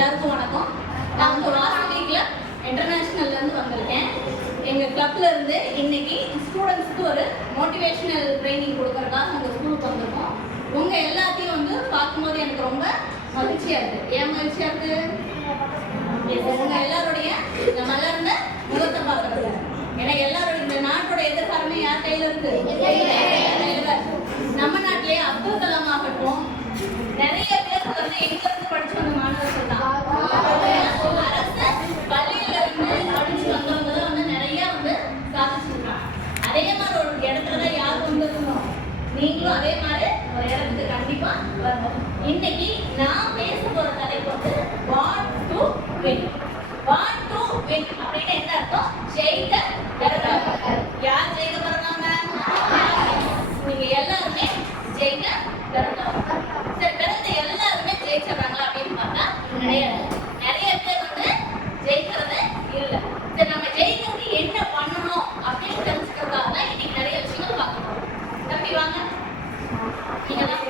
எல்லாருக்கும் வணக்கம். நான் வந்து லாஸ்ட் வீக்ல இன்டர்நேஷனல்ல இருந்து வந்திருக்கேன். எங்க கிளப்ல இருந்து இன்னைக்கு ஸ்டூடெண்ட்ஸ்க்கு ஒரு மோட்டிவேஷனல் ட்ரைனிங் கொடுக்கறதுக்காக உங்க ஸ்கூலுக்கு வந்திருக்கோம். உங்க எல்லாத்தையும் வந்து பார்க்கும்போது எனக்கு ரொம்ப மகிழ்ச்சியா இருக்கு. ஏன் மகிழ்ச்சியா இருக்கு? உங்க எல்லாருடைய இந்த மலர்ந்த முகத்தை பார்க்கறது. ஏன்னா எல்லாரும் இந்த நாட்டோட எதிர்காலமே யார் கையில இருக்கு? நம்ம நாட்டிலேயே அப்துல் கலாம் ஆகட்டும், நிறைய பேர் வந்து எங்க இருந்து படிச்சு வந்த மாணவர்கள் தான். அரசு பள்ளியில இருந்து படிச்சு வந்தவங்க தான் வந்து நிறைய வந்து சாதிச்சிருக்காங்க. அதே மாதிரி ஒரு இடத்துலதான் யார் வந்து இருக்கணும், நீங்களும் அதே மாதிரி ஒரு இடத்துக்கு கண்டிப்பா வரணும். இன்னைக்கு நான் பேச போற தலைப்பு வந்து what to win. What to win அப்படின்னு என்ன அர்த்தம்? ஜெயிக்க பிறந்தவங்க. யார் ஜெயிக்க பிறந்தவங்க? நீங்க எல்லாருமே ஜெயிக்க பிறந்தவங்க. சரி, பிறந்த எல்லாருமே ஜெயிச்சிடறாங்களா அப்படின்னு பார்த்தா கிடையாது. நிறைய பேர் வந்து ஜெயிக்கிறது இல்லை. சரி, நம்ம ஜெயிக்கிறதுக்கு என்ன பண்ணணும் அப்படின்னு தெரிஞ்சுக்கிறதுக்காக தான் இன்னைக்கு நிறைய விஷயங்கள் பார்க்கணும். தம்பி வாங்க. நீங்களாம்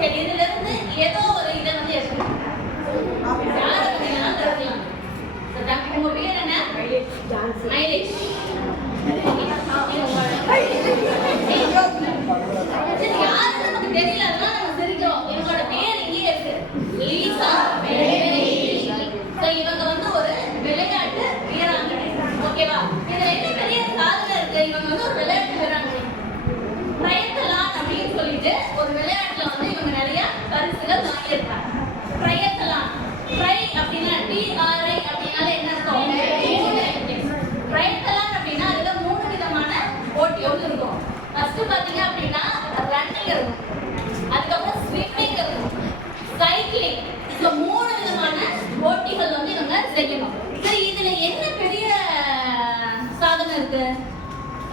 சரி, இதுல இருந்து ஏதோ ஒரு இதை வந்து எடுக்கணும். யாரை பத்தினாலும் தெரிஞ்சுக்கலாம். தம்பி உங்க பேர் என்ன? மைலேஜ். சரி, யாரு நமக்கு தெரியல, அதனால நம்ம சிரிக்கிறோம். இவங்களோட பேர் இங்கேயே இருக்கு, லீசா மைலேஜ். சோ இவங்க வந்து ஒரு விளையாட்டு வீராங்கனை. ஓகேவா? இதுல என்ன பெரிய சாதனை இருக்கு? இவங்க வந்து ஒரு விளையாட்டு வீராங்கனை. ட்ரையத்தலான் அப்படின்னு சொல்லிட்டு ஒரு விளையாட்டுல வந்து இவங்க நிறைய பரிசுகள் வாங்கியிருக்காங்க. ட்ரையத்தலான், ட்ரை அப்படின்னா TRI அப்படின்னால என்ன அர்த்தம்? ட்ரையத்தலான் அப்படின்னா அதுல 3 விதமான போட்டி வந்து இருக்கும். ஃபர்ஸ்ட் பாத்தீங்க அப்படின்னா ரன்னிங் இருக்கும், அதுக்கப்புறம் ஸ்விம்மிங் இருக்கும், சைக்கிளிங். இந்த 3 விதமான போட்டிகள் வந்து இவங்க செய்யணும். சரி, இதுல என்ன பெரிய சாதனை இருக்கு?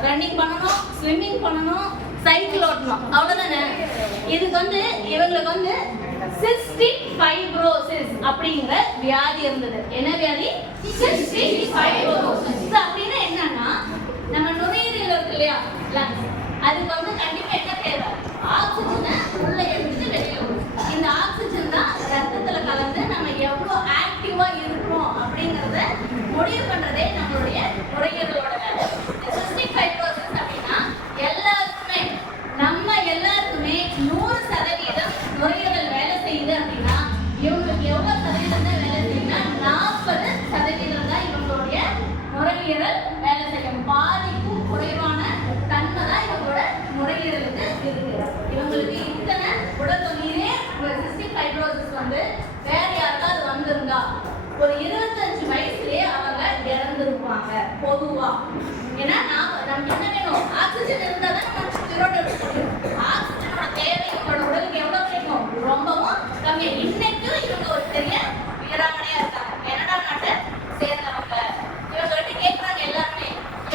ரன்னிங் பண்ணணும், ஸ்விம்மிங் பண்ணணும், சைக்கிள் ஓட்டணும், அவ்வளவுதானே? இதுக்கு வந்து இவங்களுக்கு வந்து சிஸ்டிக் ஃபைப்ரோசிஸ் அப்படிங்கிற வியாதி இருந்தது. என்ன வியாதி? Cystic fibrosis. அப்படின்னா என்னன்னா, நம்ம நுரையீரல் இருக்கு இல்லையா, லங்ஸ், அதுக்கு வந்து கண்டிப்பா என்ன தேவை? ஆக்சிஜனை உள்ள எடுத்து வெளியே வரும். இந்த ஆக்சிஜன் தான் ரத்தத்துல கலந்து நம்ம எவ்வளவு ஆக்டிவா இருக்கிறோம் அப்படிங்கறத முடிவு பண்றதே நம்மளுடைய நுரையீரலோட வேலை. சிஸ்டிக் ஃபைப்ரோசிஸ் அப்படின்னா எல்லாருக்குமே, நம்ம எல்லாருக்குமே 100% நுரையீரல் வேலை செய்யுது அப்படின்னா இவங்களுக்கு எவ்வளவு சதவீதம் தான் வேலை செய்யுதுன்னா 40% தான் இவங்களுடைய நுரையீரல் வேலை செய்யும். பாதிக்கும் குறைவான தன்மை தான் இவங்களோட நுரையீரலுக்கு இருக்கு. இவங்களுக்கு இத்தனை உடல் இதே சிஸ்டிக் ஃபைப்ரோசிஸ் வந்து வேற யாருக்காவது வந்திருந்தா ஒரு 25 வயசுலயே அவங்க இறந்துருப்பாங்க பொதுவா. ஏன்னா நமக்கு என்ன வேணும்? ஆக்சிஜன் இருந்தா தான் நம்ம உயிரோட இருக்க முடியும். ஆக்சிஜனோட தேவை இவங்களோட உடலுக்கு எவ்வளவு கிடைக்கும்? ரொம்பவும் கம்மி. இன்னைக்கும் இவங்க ஒரு பெரிய வீராங்கனையா இருக்காங்க. கனடா நாட்டை சேர்ந்தவங்க. இவங்க கிட்ட கேட்கறாங்க எல்லாருமே,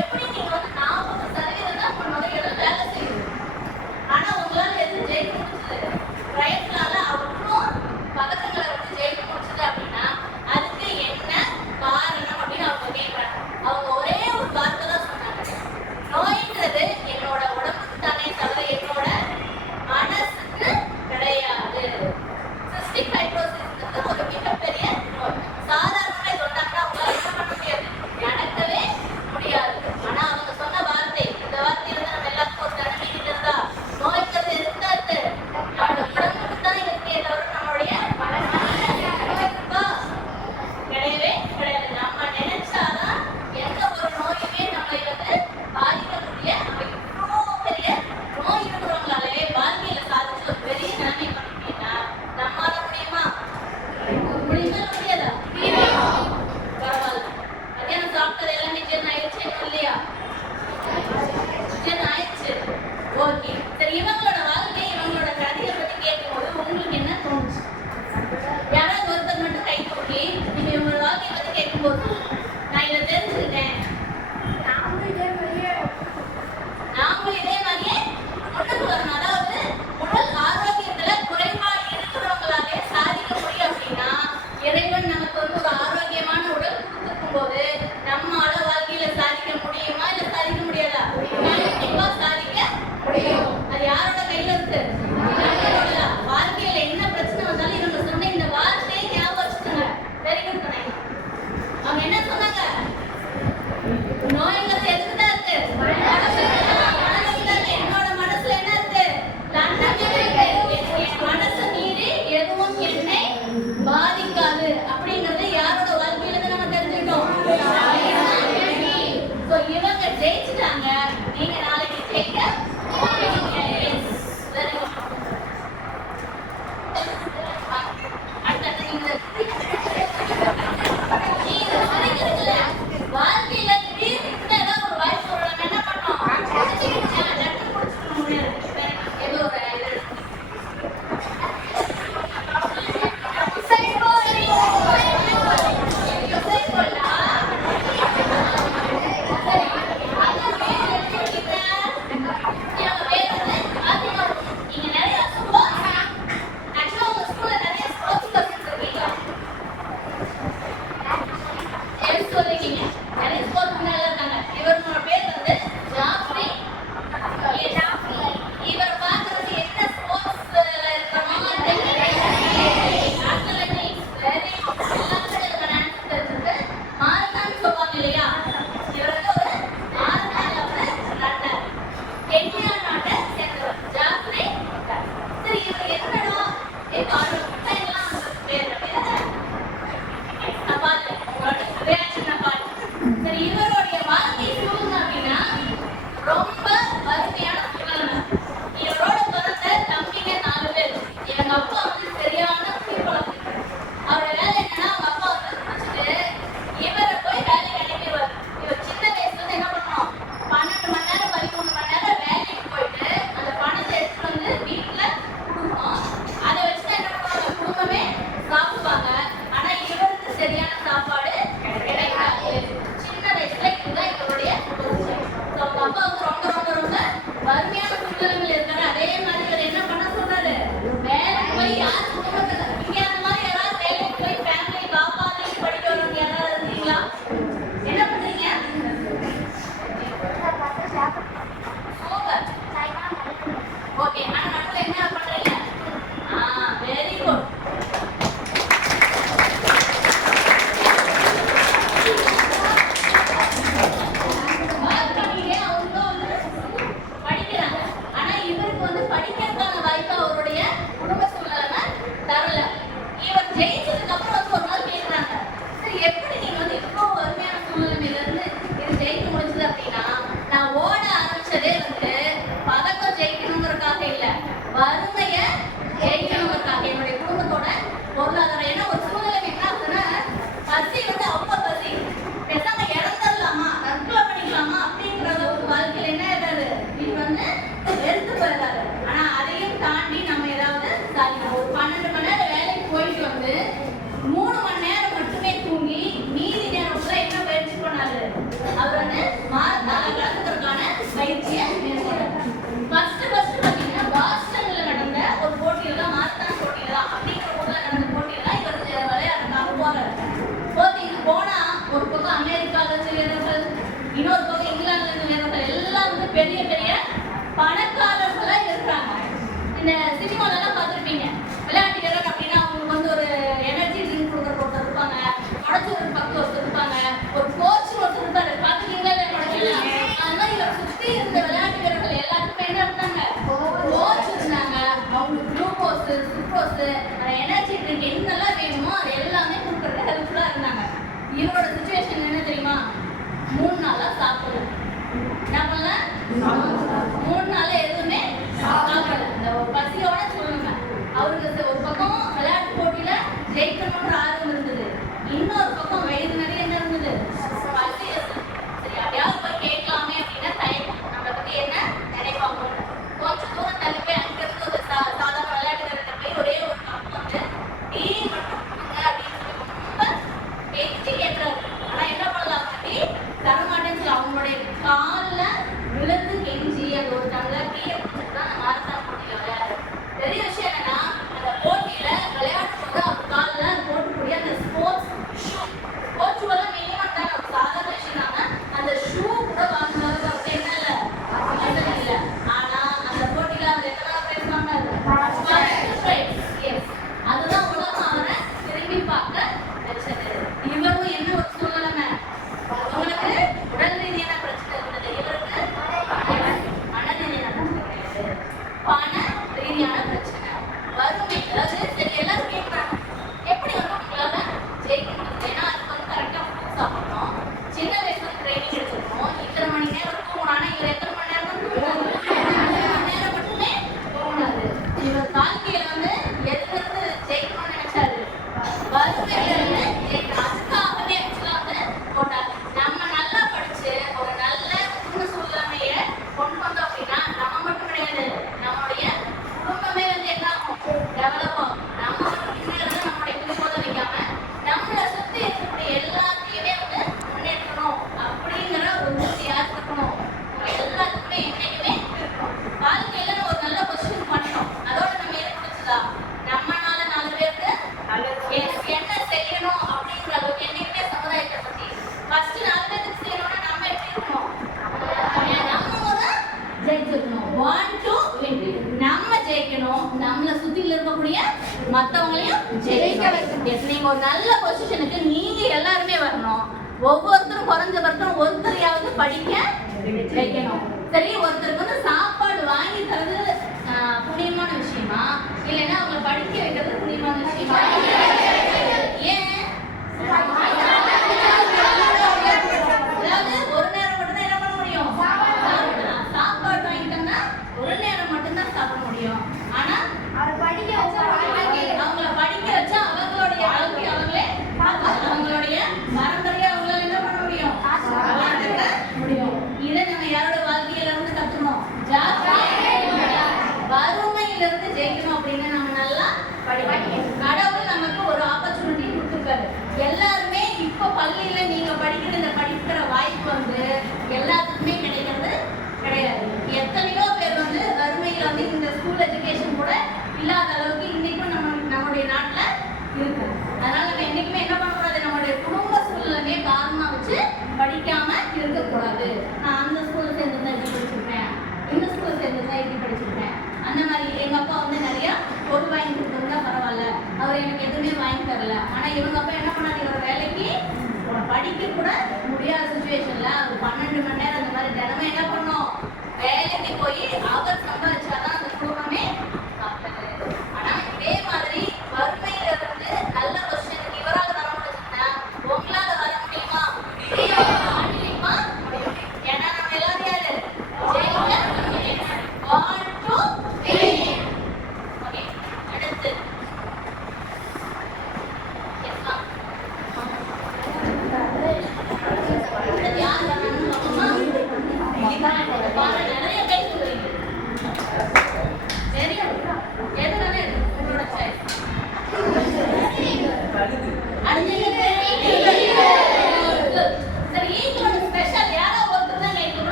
எப்படி நீங்க வந்து 40% தான் உங்க நுரையீரல் வேலை செய்யுது, ஆனா உங்களால எது ஜெயிக்க முடிச்சது? ட்ரையத்லான்ல அவ்வளோ பதக்கங்களை வச்சு ஜெயிக்க முடிச்சது அப்படின்னா அதுக்கு என்ன காரணம் அப்படின்னு அவங்க கேட்கறாங்க. அவங்க ஒரே ஒரு வார்த்தை தான் சொன்னாங்க, நோய்ன்றது என்னோட உடம்புக்கு தானே தவிர என்னோட மனசுக்கு கிடையாது. சிஸ்டிக் ஃபைப்ரோசிஸ் இருந்தது அப்படின்னா, நான் ஓட ஆரம்பிச்சதே வந்து பதக்கம் ஜெயிக்கணுங்கிறதுக்காக இல்ல, வறுமைய ஜெயிக்கணுங்கிறதுக்காக. என்னுடைய குடும்பத்தோட பொருளாதாரம், ஏன்னா ஒரு சூழ்நிலை என்ன ஆகுதுன்னா, பசி வந்து அவ்வளோ பசி, பேசாம இறந்துடலாமா, தற்கொலை பண்ணிக்கலாமா அப்படிங்கிற ஒரு வாழ்க்கையில் என்ன ஆயிடாது, இது வந்து வெறுத்து போயிடாது. ஆனா அதையும் தாண்டி நம்ம ஏதாவது சாதிக்கணும். ஒரு 12 மணி நேரம் வேலைக்கு போயிட்டு வந்து 3 மணி நேரம் மட்டுமே தூங்கி மீதி நேரத்துல என்ன பயிற்சி பண்ணாரு, அவர் வந்து கலந்துக்கிறதுக்கான பயிற்சியை மேற்கொண்டார். ஃபர்ஸ்ட் பாத்தீங்கன்னா பாஸ்டன்ல நடந்த ஒரு போட்டியில தான், மாரத்தான் போட்டியில தான், அப்படிங்கிற ஊர்ல நடந்த போட்டியில தான் இவர் விளையாடுறதுக்காக போறாரு. போனா ஒரு பக்கம் அமெரிக்கால இருந்து வீரர்கள், இன்னொரு பக்கம் இங்கிலாந்துல இருந்து வீரர்கள், எல்லாம் வந்து பெரிய பெரிய பணக்காரர்களா இருக்கிறாங்க. இந்த சினிமால எல்லாம் பார்த்திருப்பீங்க, விளையாட்டு வீரர் அப்படின்னா அவங்களுக்கு வந்து ஒரு எனர்ஜி ட்ரிங்க் கொடுக்குற ஒருத்தர் இருப்பாங்க, உடச்சு ஒரு பக்கம் ஒருத்தர் இருப்பாங்க, ஒரு கோச் ஒருத்தர் இருப்பாரு. பார்த்துட்டீங்களா இல்லையா? அதனால இவர் சுற்றி இருந்த விளையாட்டு வீரர்கள் எல்லாத்துக்குமே என்ன இருந்தாங்க, கோச் இருந்தாங்க. அவங்களுக்கு குளுக்கோஸ், சுக்ரோஸ், எனர்ஜி ட்ரிங்க் என்னெல்லாம் வேணுமோ அது எல்லாமே கொடுக்குறது ஹெல்ப்ஃபுல்லா இருந்தாங்க. இவரோட சுச்சுவேஷன் என்ன தெரியுமா, 3 நாளா சாப்பிடல. என்ன பண்ணல, 3 நாளா எதுவுமே சாப்பிடல. இந்த ஒரு பசியோட சொல்லுங்க. அவருக்கு ஒரு பக்கம் விளையாட்டு போட்டியில ஜெயிக்கணும்ன்ற ஆர்வம் இருந்தது, இன்னொரு பக்கம் வயிறு நிறைய என்ன இருந்தது, பசி. சரி, அப்படியாவது போய் கேட்கலாமே அப்படின்னா தயக்கம், நம்மளை பத்தி என்ன நினைப்பாங்க. கொஞ்சம் தூரம் தள்ளி போய் அங்கிருந்து ஒரு சாதாரண விளையாட்டுகிட்ட போய் ஒரே ஒரு கப் வந்து டீ மட்டும் கொடுங்க அப்படின்னு சொல்லி பேச்சு கேட்கிறாரு. ஆனா என்ன பண்ணலாம், பத்தி தரமாட்டேன்னு சொல்லி அவங்களுடைய காலில் விழுந்து கெஞ்சி அந்த ஒரு டம்ளர் டீயை குடிச்சிட்டு தான் மாரத்தான் போட்டியில விளையாடு. பெரிய விஷயம் என்னன்னா, அந்த போட்டியில விளையாடும் போது அவர் காலில் போட்டுக்கூடிய அந்த ஸ்போர்ட்ஸ் ஷூ, ஸ்போர்ட்ஸ் எல்லாம் மினிமம் தான், ஒரு சாதாரண விஷயம் தாங்க. அந்த ஷூ கூட வாங்கினாலும் அவருக்கு என்ன இல்லை, வசதி இல்லை. ஆனா அந்த போட்டியில அவர் எத்தனை பிரைஸ் வாங்கினாரு, அதுதான் உலகம் அவரை திரும்பி பார்க்க வச்சது. இவரும் என்ன ஒரு சூழ்நிலைமை, உங்களுக்கு உடல் ரீதியான பிரச்சனை இருந்தது, இவருக்கு மன ரீதியான பிரச்சனை கிடையாது, பண ரீதியான பிரச்சனை, வறுமை. அதாவது சரி, எல்லாரும் கேட்கிறாங்க எப்படி வந்து உங்களால ஜெயிக்க முடியுது, ஏன்னா அதுக்கு வந்து கரெக்டா ஃபுட் சாப்பிடணும், சின்ன வயசுல ட்ரைனிங் எடுத்துக்கணும், இத்தனை மணி நேரம் தூங்கணும். ஆனா இவர் எத்தனை மணி நேரம் தூங்கினாரு, 2 மணி நேரம் மட்டுமே தூங்கினாரு. இவர் வாழ்க்கையில வந்து எதிர்த்து ஜெயிக்கணும்னு நினைச்சாரு, வறுமையில இருந்து ஜெயிக்கணும். அதுக்காகவே ஆக்சுவலா வந்து போட்டார். நம்ம நல்லா படிச்சு ஒரு நல்ல குடும்ப சூழ்நிலைய கொண்டு வந்தோம் அப்படின்னா நம்ம மட்டும் கிடையாது, நம்மளுடைய குடும்பமே வந்து என்ன ஆகும், டெவலப் ஆகும். நம்ம மட்டும் பின்னாடி நம்மளுடைய குடும்பத்தை வைக்காம நம்மளை சுத்தி இருக்கக்கூடிய எல்லாத்தையுமே வந்து முன்னேற்றணும் அப்படிங்கிற ஒரு உறுதி யாருக்கு இருக்கணும், எல்லாத்துக்குமே என்னைக்குமே இருக்கணும். வாழ்க்கையில நம்ம ஒரு நல்ல பொசிஷன் பண்ணணும், அதோட நம்ம எது பிடிச்சதா, நம்மளால 4 பேருக்கு என்ன செய்யணும் அப்படிங்கிற அளவுக்கு என்னைக்குமே சமுதாயத்தை பத்தி ஃபர்ஸ்ட் 4 பேருக்கு செய்யணும்னா நம்ம எப்படி இருக்கணும், நம்ம தான் ஜெயிச்சிருக்கணும். 1 2 win. நம்ம ஜெயிக்கணும், நம்மளை சுத்தில இருக்கக்கூடிய மற்றவங்களையும் ஜெயிக்க வைக்கணும். நீங்க ஒரு நல்ல பொசிஷனுக்கு நீங்க எல்லாருமே வரணும். ஒவ்வொருத்தரும் குறைஞ்சபட்சம் ஒருத்தரையாவது படிக்க வைக்கணும். சரி, ஒருத்தருக்கு வந்து சாப்பாடு வாங்கி தரது புண்ணியமான விஷயமா, இல்லைன்னா அவங்களை படிக்க வைக்கிறது புண்ணியமான விஷயமா? ஏன்? அதாவது ஒரு நேரம் மட்டும்தான் என்ன பண்ண முடியும், சாப்பாடு வாங்கிட்டோம்னா ஒரு நேரம் மட்டும்தான் சாப்பிட முடியும். ஆனா அவங்கள படிக்க வச்சா அவங்களுடைய வாழ்க்கை அவங்களே, அவங்களுடைய பரம்பரையை அவங்களால என்ன பண்ண முடியும், முடியும். இதை நம்ம யாரோட வாழ்க்கையில இருந்து கத்துக்கணும், வறுமையிலிருந்து ஜெயிக்கணும் அப்படின்னா நம்ம நல்லா படிக்கணும். கடவுள் நமக்கு ஒரு ஆப்பர்ச்சுனிட்டி கொடுத்துருக்காரு. எல்லாருமே இப்போ பள்ளியில நீங்க படிக்கிற இந்த படிக்கிற வாய்ப்பு வந்து எல்லாத்துக்குமே கிடைக்கிறது கிடையாது. எத்தனையோ பேர் வந்து வறுமையில வந்து இந்த ஸ்கூல் எஜுகேஷன் கூட இல்லாத அளவுக்கு இன்னைக்கும் நம்மளுடைய நாட்டுல இருக்கு. அதனால நம்ம என்னைக்குமே என்ன பண்ணக்கூடாது, நம்மளுடைய குடும்ப சூழ்நிலையே காரணமா வச்சு படிக்காம இருக்கக்கூடாது. நான் அந்த ஸ்கூல்ல சேர்ந்துதான் இப்படி படிச்சிருப்பேன், இந்த ஸ்கூல்ல சேர்ந்துதான் இப்படி படிச்சிருப்பேன், அந்த மாதிரி. எங்க அப்பா வந்து நிறைய பொருள் வாங்கி கொடுத்தா பரவாயில்ல, அவர் எனக்கு எதுவுமே வாங்கி தரல. ஆனா இவங்க அப்பா என்ன பண்ணாரு, இவர வேலைக்கு படிக்க கூட முடியாத சுச்சுவேஷன்ல அவர் 12 மணி நேரம் அந்த மாதிரி தினமும் என்ன பண்ணோம், வேலைக்கு போய் அவர் சம்பாதிச்சாதான் அந்த குடும்பமே காப்பது. ஆனா இதே மாதிரி வறுமையில இருந்து நல்ல பொசிஷனுக்கு இவரால் வர முடியுதுன்னா உங்களால வர முடியுமா? முடியுமா? முடியும்.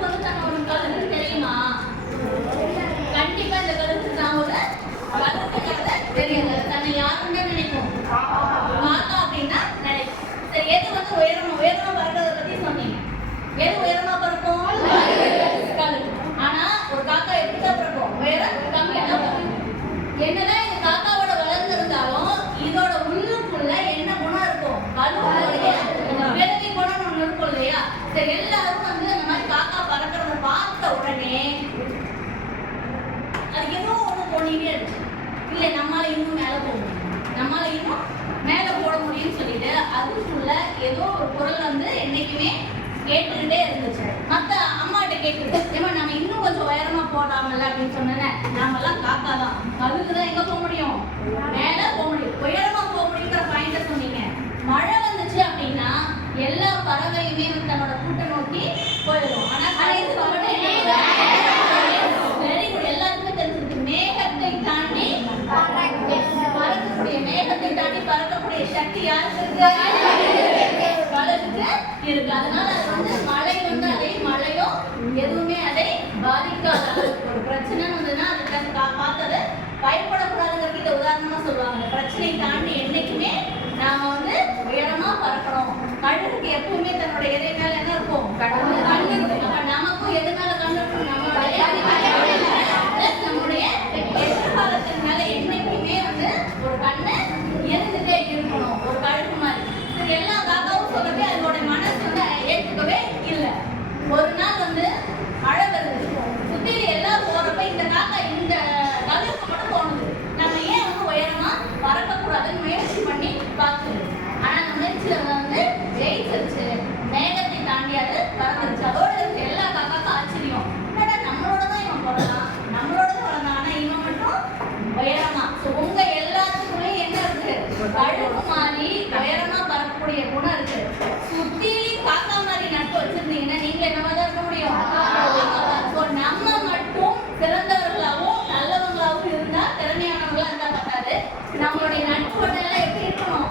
கழுகுக்கு வந்து நம்ம ஒரு கழுகு தெரியுமா? கண்டிப்பா இந்த கழுகு நான் ஒரு கழுகுங்கிறத தெரியுது. தன்னை யாருன்னு நினைக்கும்? காக்கா அப்படின்னா நினைக்கும். சரி, எது வந்து உயரமா பறக்கிறத பத்தி சொன்னீங்க. எது உயரமா பறக்கும்? கழுகு. ஆனா ஒரு காக்கா எப்படிதான் பறக்கும்? உயரம் கம்மியா தான் பறக்கும். என்னதான் இந்த காக்காவோட வளர்ந்திருந்தாலும் இதோட உள்ளுக்குள்ள என்ன குணம் இருக்கும்? கழுகுடைய பிறவி குணம் ஒண்ணு இருக்கும் இல்லையா? சரி, எல்லாரும் வந்து அந்த மாதிரி காக்கா பறக்கிறத பார்த்த உடனே அது ஏதோ ஒண்ணு தோணிட்டே இருக்கு. இல்ல, நம்மளால இன்னும் மேல போக முடியும், நம்மளால இன்னும் மேல போட முடியும்னு சொல்லிட்டு அதுக்குள்ள ஏதோ ஒரு குரல் வந்து என்னைக்குமே கேட்டுக்கிட்டே இருந்துச்சு. மத்த அம்மாட்ட கேட்டுக்கிட்டு, ஏமா நம்ம இன்னும் கொஞ்சம் உயரமா போடாமல அப்படின்னு சொன்னேன். நாமெல்லாம் காக்கா தான், கழுகுதான் எங்க போக முடியும்? மேல போக முடியும், உயரமா போக முடியுங்கிற பாயிண்ட சொன்னீங்க. மழை வந்துச்சு அப்படின்னா எல்லா பறவையுமே தன்னோட கூட்டை நோக்கி போயிடும். ஆனா கடைசிக்கு மட்டும் என்ன? வெரி குட், எல்லாருக்குமே தெரிஞ்சிருக்கு. மேகத்தை தாண்டி பறக்கக்கூடிய, மேகத்தை தாண்டி பறக்கக்கூடிய சக்தி யாருக்கு இருக்கு? கழுகுக்கு இருக்கு. அதனால அது வந்து மழை வந்து அதை மழையோ எதுவுமே அதை பாதிக்காத ஒரு பிரச்சனை வந்ததுன்னா அதுக்கு பார்த்தது பயப்படக்கூடாதுங்கிறது இதை உதாரணமா சொல்லுவாங்க. பிரச்சனை தாண்டி என்னைக்குமே நாம வந்து உயரமா பறக்கணும். கழுகுக்கு எப்பவுமே தன்னோட எதை மேல என்ன இருக்கும்? கண்ணு இருக்கும். அப்ப நமக்கும் எது மேல கண்ணு இருக்கும்? நம்முடைய எதிர்காலத்தின் மேல என்னைக்குமே வந்து ஒரு கண்ணு இருந்துட்டே இருக்கணும், ஒரு கழுகு மாதிரி. சரி, எல்லா காக்காவும் சொல்லவே அதோட மனசு வந்து ஏற்றுக்கவே இல்லை. ஒரு நாள் வந்து மழை வருது, சுத்தியில எல்லாம் போறப்ப இந்த காக்கா இந்த கழுகுக்கு மட்டும் தோணுது, நம்ம ஏன் வந்து உயரமா பறக்கக்கூடாதுன்னு முயற்சி பண்ணி பார்க்குது. ஆனா அந்த முயற்சியில வந்து ஜெயிச்சிருச்சு, மேகத்தை தாண்டி அது பறந்துருச்சு. அதோட எல்லா காக்காக்கும் ஆச்சரியம், என்னடா நம்மளோட தான் இவன் பறந்தான், நம்மளோட தான் பறந்தான், ஆனா இவன் மட்டும் உயரமா. உங்க எல்லாத்துக்குமே என்ன இருக்கு? கழுகு மாதிரி உயரமா பறக்கக்கூடிய குணம் இருக்கு. சுத்திலையும் காக்கா மாதிரி நட்பு வச்சிருந்தீங்கன்னா நீங்க என்னவா தான் இருக்க முடியும்? நம்ம மட்டும் சிறந்தவர்களாகவும் நல்லவங்களாகவும் இருந்தா, திறமையானவங்களா இருந்தா பத்தாது, நம்மளுடைய நட்பு எல்லாம் எப்படி இருக்கணும்?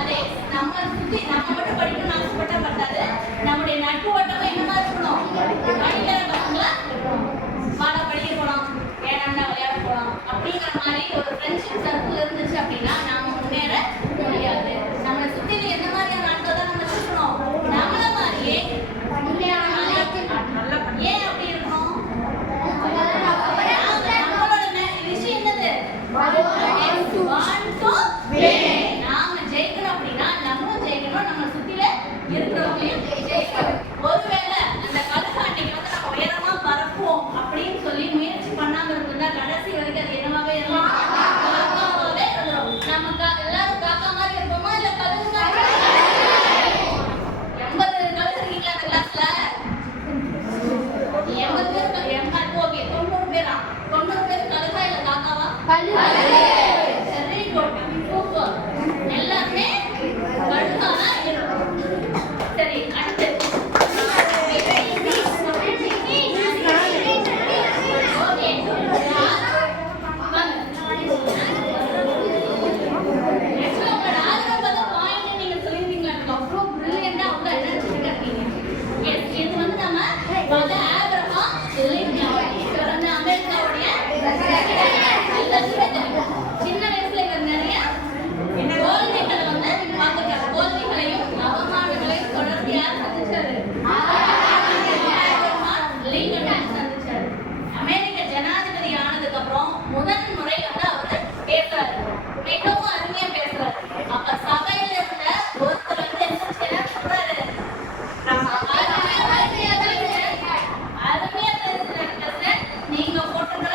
அதே நம்ம சுத்தி நம்ம மட்டும் படிக்கணும்னு ஆசைப்பட்டா பத்தாது, நம்முடைய நட்பு வட்டமா என்னமா இருக்கணும்? படிக்கிற பசங்களா இருக்கணும். பாடம் படிக்க போலாம், ஏன்னா விளையாட போலாம் அப்படிங்கிற மாதிரி ஒரு ஃப்ரெண்ட்ஷிப் சர்க்கிள் இருந்துச்சு அப்படின்னா நாம முன்னேற முடியாது. நம்மளை சுத்தி எந்த மாதிரியான நாட்கள் தான் நம்ம இருக்கணும்? நம்மள மாதிரியே உண்மையான ஏன் அப்படி இருக்கணும்? நம்மளோட விஷயம் என்னது? நாம ஜெயிக்கணும் அப்படின்னா நம்மளும் ஜெயிக்கணும், நம்ம சுத்தில இருக்கிறவங்களையும் ஜெயிக்கணும். ஒருவேளை அந்த கழுகு அன்னைக்கு வந்து நம்ம உயரமா பறப்போம் அப்படின்னு சொல்லி முயற்சி பண்ணாம இருந்தா கடைசி வரைக்கும் அது என்னவாவே இருந்தோம்? காக்காவாவே இருந்தோம். நம்ம எல்லாரும் காக்கா மாதிரி இருப்போமா இல்ல கழுகு மாதிரி? 80 கழுகு இருக்கீங்களா அந்த கிளாஸ்ல? 80 பேர் 80 ஓகே 90 பேரா? 90 பேர் கழுகா இல்ல காக்காவா? Very good, super. எல்லாருமே கழுகானா இருக்கும். சரி, அடுத்து சின்ன வயசுல இவர் நிறைய தோல்விகளை வந்து பார்த்துருக்காரு. தோல்விகளையும் அவமானங்களையும் தொடர்ந்து யார் சந்திச்சாரு? சந்திச்சாரு. அமெரிக்க ஜனாதிபதி ஆனதுக்கு அப்புறம் முதல் முறை வந்து அவரு பேசுறாரு, மிகவும் அருமையா பேசுறாரு. அப்ப சபையில இருந்த ஒருத்தர் வந்து என்ன சொல்றாரு? அருமையா பேசுறாரு. நீங்க போட்டுக்கிற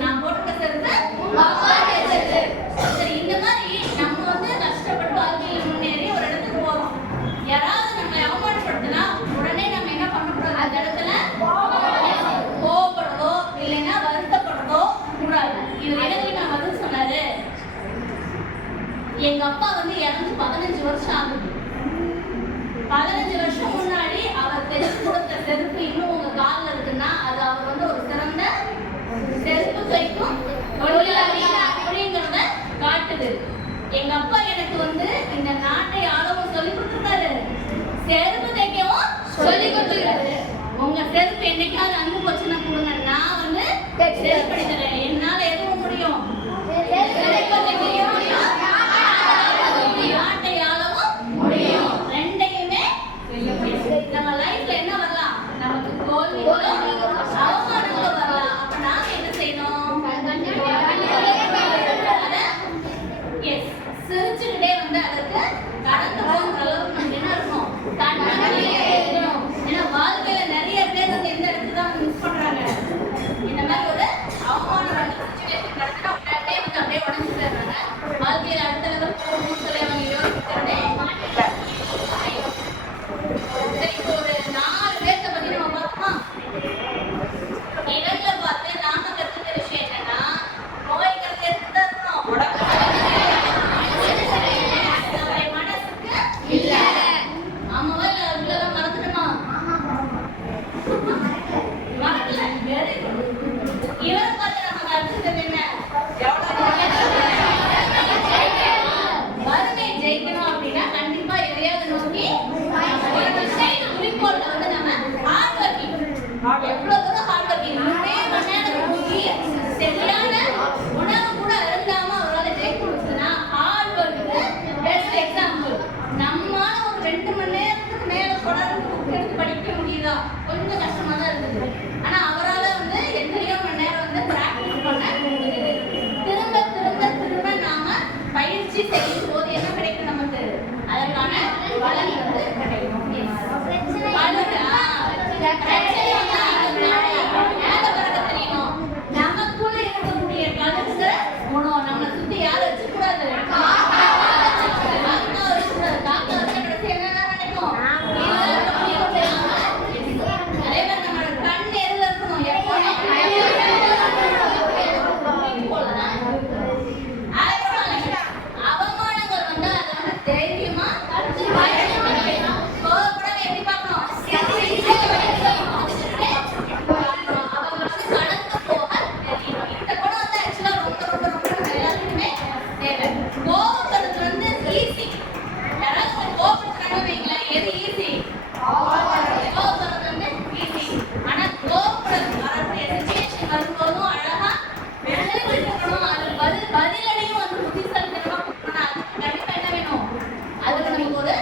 நான் போட்டுக்க செருப்பு சரி, இந்த மாதிரி நம்ம வந்து கஷ்டப்பட்டு வாழ்க்கையில் முன்னேறி ஒரு இடத்துக்கு போறோம். யாராவது நம்மளை அவமானப்படுத்தினா உடனே நம்ம என்ன பண்ணக்கூடாது? அந்த இடத்துல கோவப்படுறதோ இல்லைன்னா வருத்தப்படுறதோ கூடாது. இவர் எனக்கு நான் பதில் சொன்னாரு, எங்க அப்பா வந்து இறந்து 15 வருஷம் ஆகுது. 15 வருஷம் முன்னாடி அவர் தெரிஞ்சு கொடுத்த செருப்பு இன்னும் உங்க காலில் இருக்குன்னா அது அவர் வந்து ஒரு சிறந்த செருப்பு தைக்கும் தொழிலாளி அப்படிங்கிறத காட்டுது. எங்க அப்பா எனக்கு வந்து இந்த நாட்டை ஆளவும் சொல்லி கொடுத்துருக்காரு, செருப்பு தைக்கவும் சொல்லி கொடுத்துருக்காரு. உங்க செருப்பு என்னைக்காவது அங்கு போச்சுன்னா கொடுங்க, நான் வந்து செருப்பு அடிக்கிறேன். என்னால எதுவும் முடியும், நாட்டை ஆளவும் முடியும். ரெண்டையுமே நம்ம லைஃப்ல என்ன வரலாம், நமக்கு தோல்விகளும் அவமானங்களும் வரலாம். அப்ப நாம என்ன செய்யணும், சிரிச்சுக்கிட்டே வந்து அதற்கு கடந்து போகிற அளவுக்கு நமக்கு என்ன இருக்கும், தன்னம்பிக்கை இருக்கணும். ஏன்னா வாழ்க்கையில நிறைய பேர் வந்து எந்த இடத்துல தான் மிஸ் பண்றாங்க, இந்த மாதிரி ஒரு அவமானம் சிச்சுவேஷன் கிடைச்சிட்டா உடனே வந்து அப்படியே உடஞ்சு போயிடுறாங்க. வாழ்க்கையில அடுத்த லெவல் போகணும்னு சொல்லி அவங்க யோசிக்கிறதே மாட்டிட்டாங்க. சரி, இப்போ ஒரு 4 பேர்த்த பத்தி நம்ம பார்ப்போமா? இவங்களை பார்த்து நாம கத்துக்கிற விஷயம் என்னன்னா, நோய்கள் எதுதான் இருக்கணும், உடம்பு மனசுக்கு இல்ல. ஆமாவா இல்ல? அதுலாம் மறந்துடுமா? மறக்கல. Very good. இவரை பார்த்து நம்ம கத்துக்கிறது என்ன, வறுமை ஜெயிக்கணும் அப்படின்னா கண்டிப்பா எதையாவது நோக்கி குறிக்கோள்ல வந்து நம்ம ஹார்ட் ஒர்க்கிங், எவ்வளவு தூரம் ஹார்ட் ஒர்க்கிங், 3 மணி நேரம் தூங்கி சரியான உணவு கூட அருந்தாம அவரால் ஜெயிக்க முடிச்சுன்னா ஹார்ட் ஒர்க்கு பெஸ்ட் எக்ஸாம்பிள். நம்மளால ஒரு 2 மணி நேரத்துக்கு மேல தொடர்ந்து புக் எடுத்து படிக்க முடியுதா, கொஞ்சம் கஷ்டமா தான் இருக்குது. ஆனா அவரால் வந்து எத்தனையோ மணி நேரம் வந்து பிராக்டிஸ் பண்ண முடியுது. திரும்ப திரும்ப திரும்ப நாம பயிற்சி செய்யும் போது என்ன கிடைக்கும், நமக்கு அதற்கான பலன் வந்து கிடைக்கும். நமக்குள்ள இருக்கக்கூடிய கலந்த குணம் நம்மளை சுத்தி யாரும் வச்சுக்கூடாது, காக்கா வச்சு கடைசி என்ன நினைக்கும். அதே மாதிரி நம்மளோட கண் எதுல இருக்கணும், அவமானங்கள் வந்து அதை வந்து தைரியமா கோபப்படாம எப்படி பார்க்கணும், பதிலடியும் வந்து புத்திசாலித்தனமா கொடுக்கணும். அதுக்கு கண்டிப்பா என்ன வேணும், அதுக்கு நமக்கு ஒரு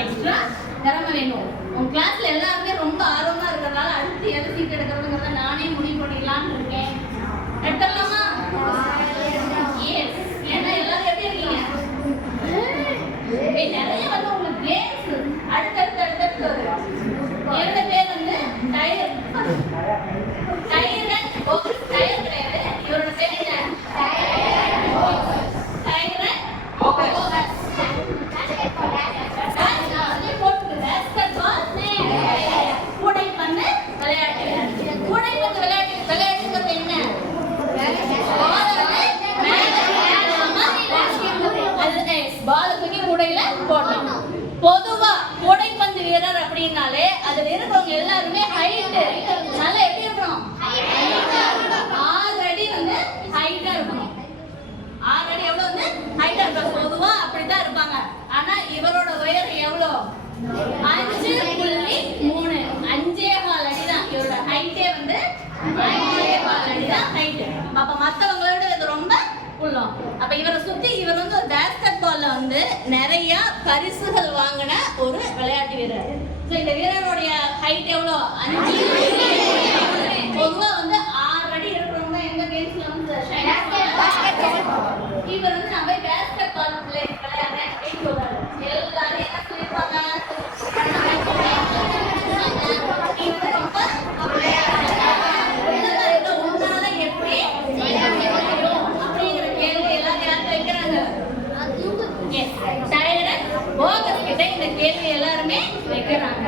எக்ஸ்ட்ரா திறமை வேணும். உங்க கிளாஸ்ல எல்லாருமே ரொம்ப ஆர்வமா இருக்கிறதுனால அடுத்து எது சீட் எடுக்கிறதுங்கிறத நானே முடிவு பண்ணிடலாம்னு இருக்கேன். எடுத்துடலாமா? எஸ். ஏன்னா எல்லாரும் எப்படி இருக்கீங்க, நிறைய வந்து உங்களுக்கு கேம்ஸ் அடுத்தடுத்து வரும். 2 பேர் வந்து டயர் கிடையாது, இவரோட பேர் என்ன, கூடைப்பந்து விளையாட்டு. கூடைப்பந்து விளையாட்டுங்கிறது என்ன, பால தூக்கி கூடையில போடணும். பொதுவா கூடைப்பந்து வீரர் அப்படின்னாலே அதுல இருக்கிறவங்க எல்லாருமே ஹைட் நல்லா எப்படி இருக்கணும், 6 அடி வந்து ஹைட்டா இருக்கணும். 6 அடி எவ்வளவு வந்து ஹைட்டா இருப்பாங்க, பொதுவா அப்படித்தான் இருப்பாங்க. ஆனா இவரோட உயரம் எவ்வளவு, 5.3 5.25 அடி தான் இவரோட ஹைட்டே வந்து 5.25 அடி தான் ஹைட். அப்ப மத்தவங்களோட இது ரொம்ப உள்ளம். அப்ப இவரை சுத்தி இவர் வந்து ஒரு பேஸ்கெட் பால்ல வந்து நிறைய பரிசுகள் வாங்கின ஒரு விளையாட்டு வீரர். இந்த வீரருடைய ஹைட் எவ்வளோ, 5. பொதுவா வந்து 6 அடி இருக்கிறவங்க எந்த கேம்ஸ்ல வந்து இவர் வந்து நம்ம பேஸ்கெட் பால் விளையாடுறேன் அப்படின்னு சொல்றாரு. எல்லாரும் என்ன சொல்லிருப்பாங்க, உன்னால எப்படி அப்படிங்கிற கேள்வி எல்லாரும் யாருக்கு வைக்கிறாங்க, இந்த கேள்வி எல்லாருமே வைக்கிறாங்க.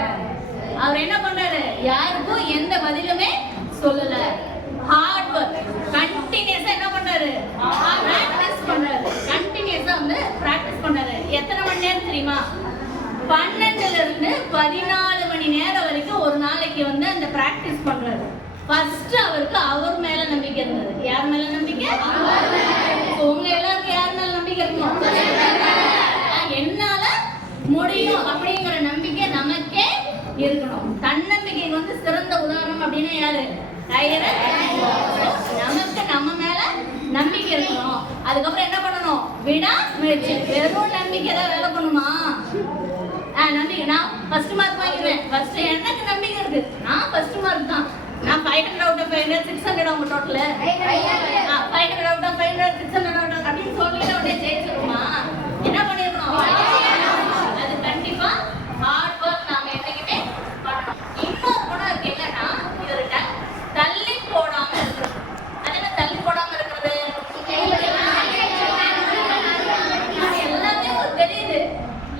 அவர் என்ன பண்றாரு, யாருக்கும் எந்த பதிலுமே சொல்லல. ஹார்ட் ஒர்க் கண்டினியூஸா என்ன பண்றாரு, பிராக்டிஸ் பண்றாரு. கண்டினியூஸா வந்து பிராக்டிஸ் பண்றாரு. எத்தனை மணி நேரம் தெரியுமா, 12ல இருந்து 14 மணி நேரம் வரைக்கும் ஒரு நாளைக்கு வந்து அந்த பிராக்டிஸ் பண்றாரு. ஃபர்ஸ்ட் அவருக்கு அவர் மேல நம்பிக்கை இருந்தது. யார் மேல நம்பிக்கை, உங்க எல்லாருக்கும் யார் மேல நம்பிக்கை இருக்கும், முடியும் அப்படிங்கிற நம்பிக்கை நமக்கே இருக்கணும். தன்னம்பிக்கைக்கு வந்து சிறந்த உதாரணம் அப்படின்னா யாரு? நமக்கு நம்ம மேல நம்பிக்கை இருக்கணும். அதுக்கப்புறம் என்ன பண்ணணும்? விடா முயற்சி. வெறும் நம்பிக்கை தான் வேலை பண்ணுமா? நம்பிக்கை. நான் ஃபர்ஸ்ட் மார்க் வாங்கிடுவேன். ஃபர்ஸ்ட் எனக்கு நம்பிக்கை இருக்கு, நான் ஃபர்ஸ்ட் மார்க் தான். நான் 500 out of 500 600 அவங்க டோட்டல் 500 out of 500 600 out அப்படின்னு சொல்லிட்டு உடனே ஜெயிச்சிருமா? என்ன பண்ணிருக்கணும்? அது கண்டிப்பா ஹார்ட் ஒர்க் நாம என்னைக்குமே பண்ணணும். இன்னொரு குணம் இருக்கு, என்னன்னா இவர்கிட்ட தள்ளி போடாம இருக்கிறது. அது என்ன தள்ளி போடாம இருக்கிறது? எல்லாமே ஒரு தெரியுது.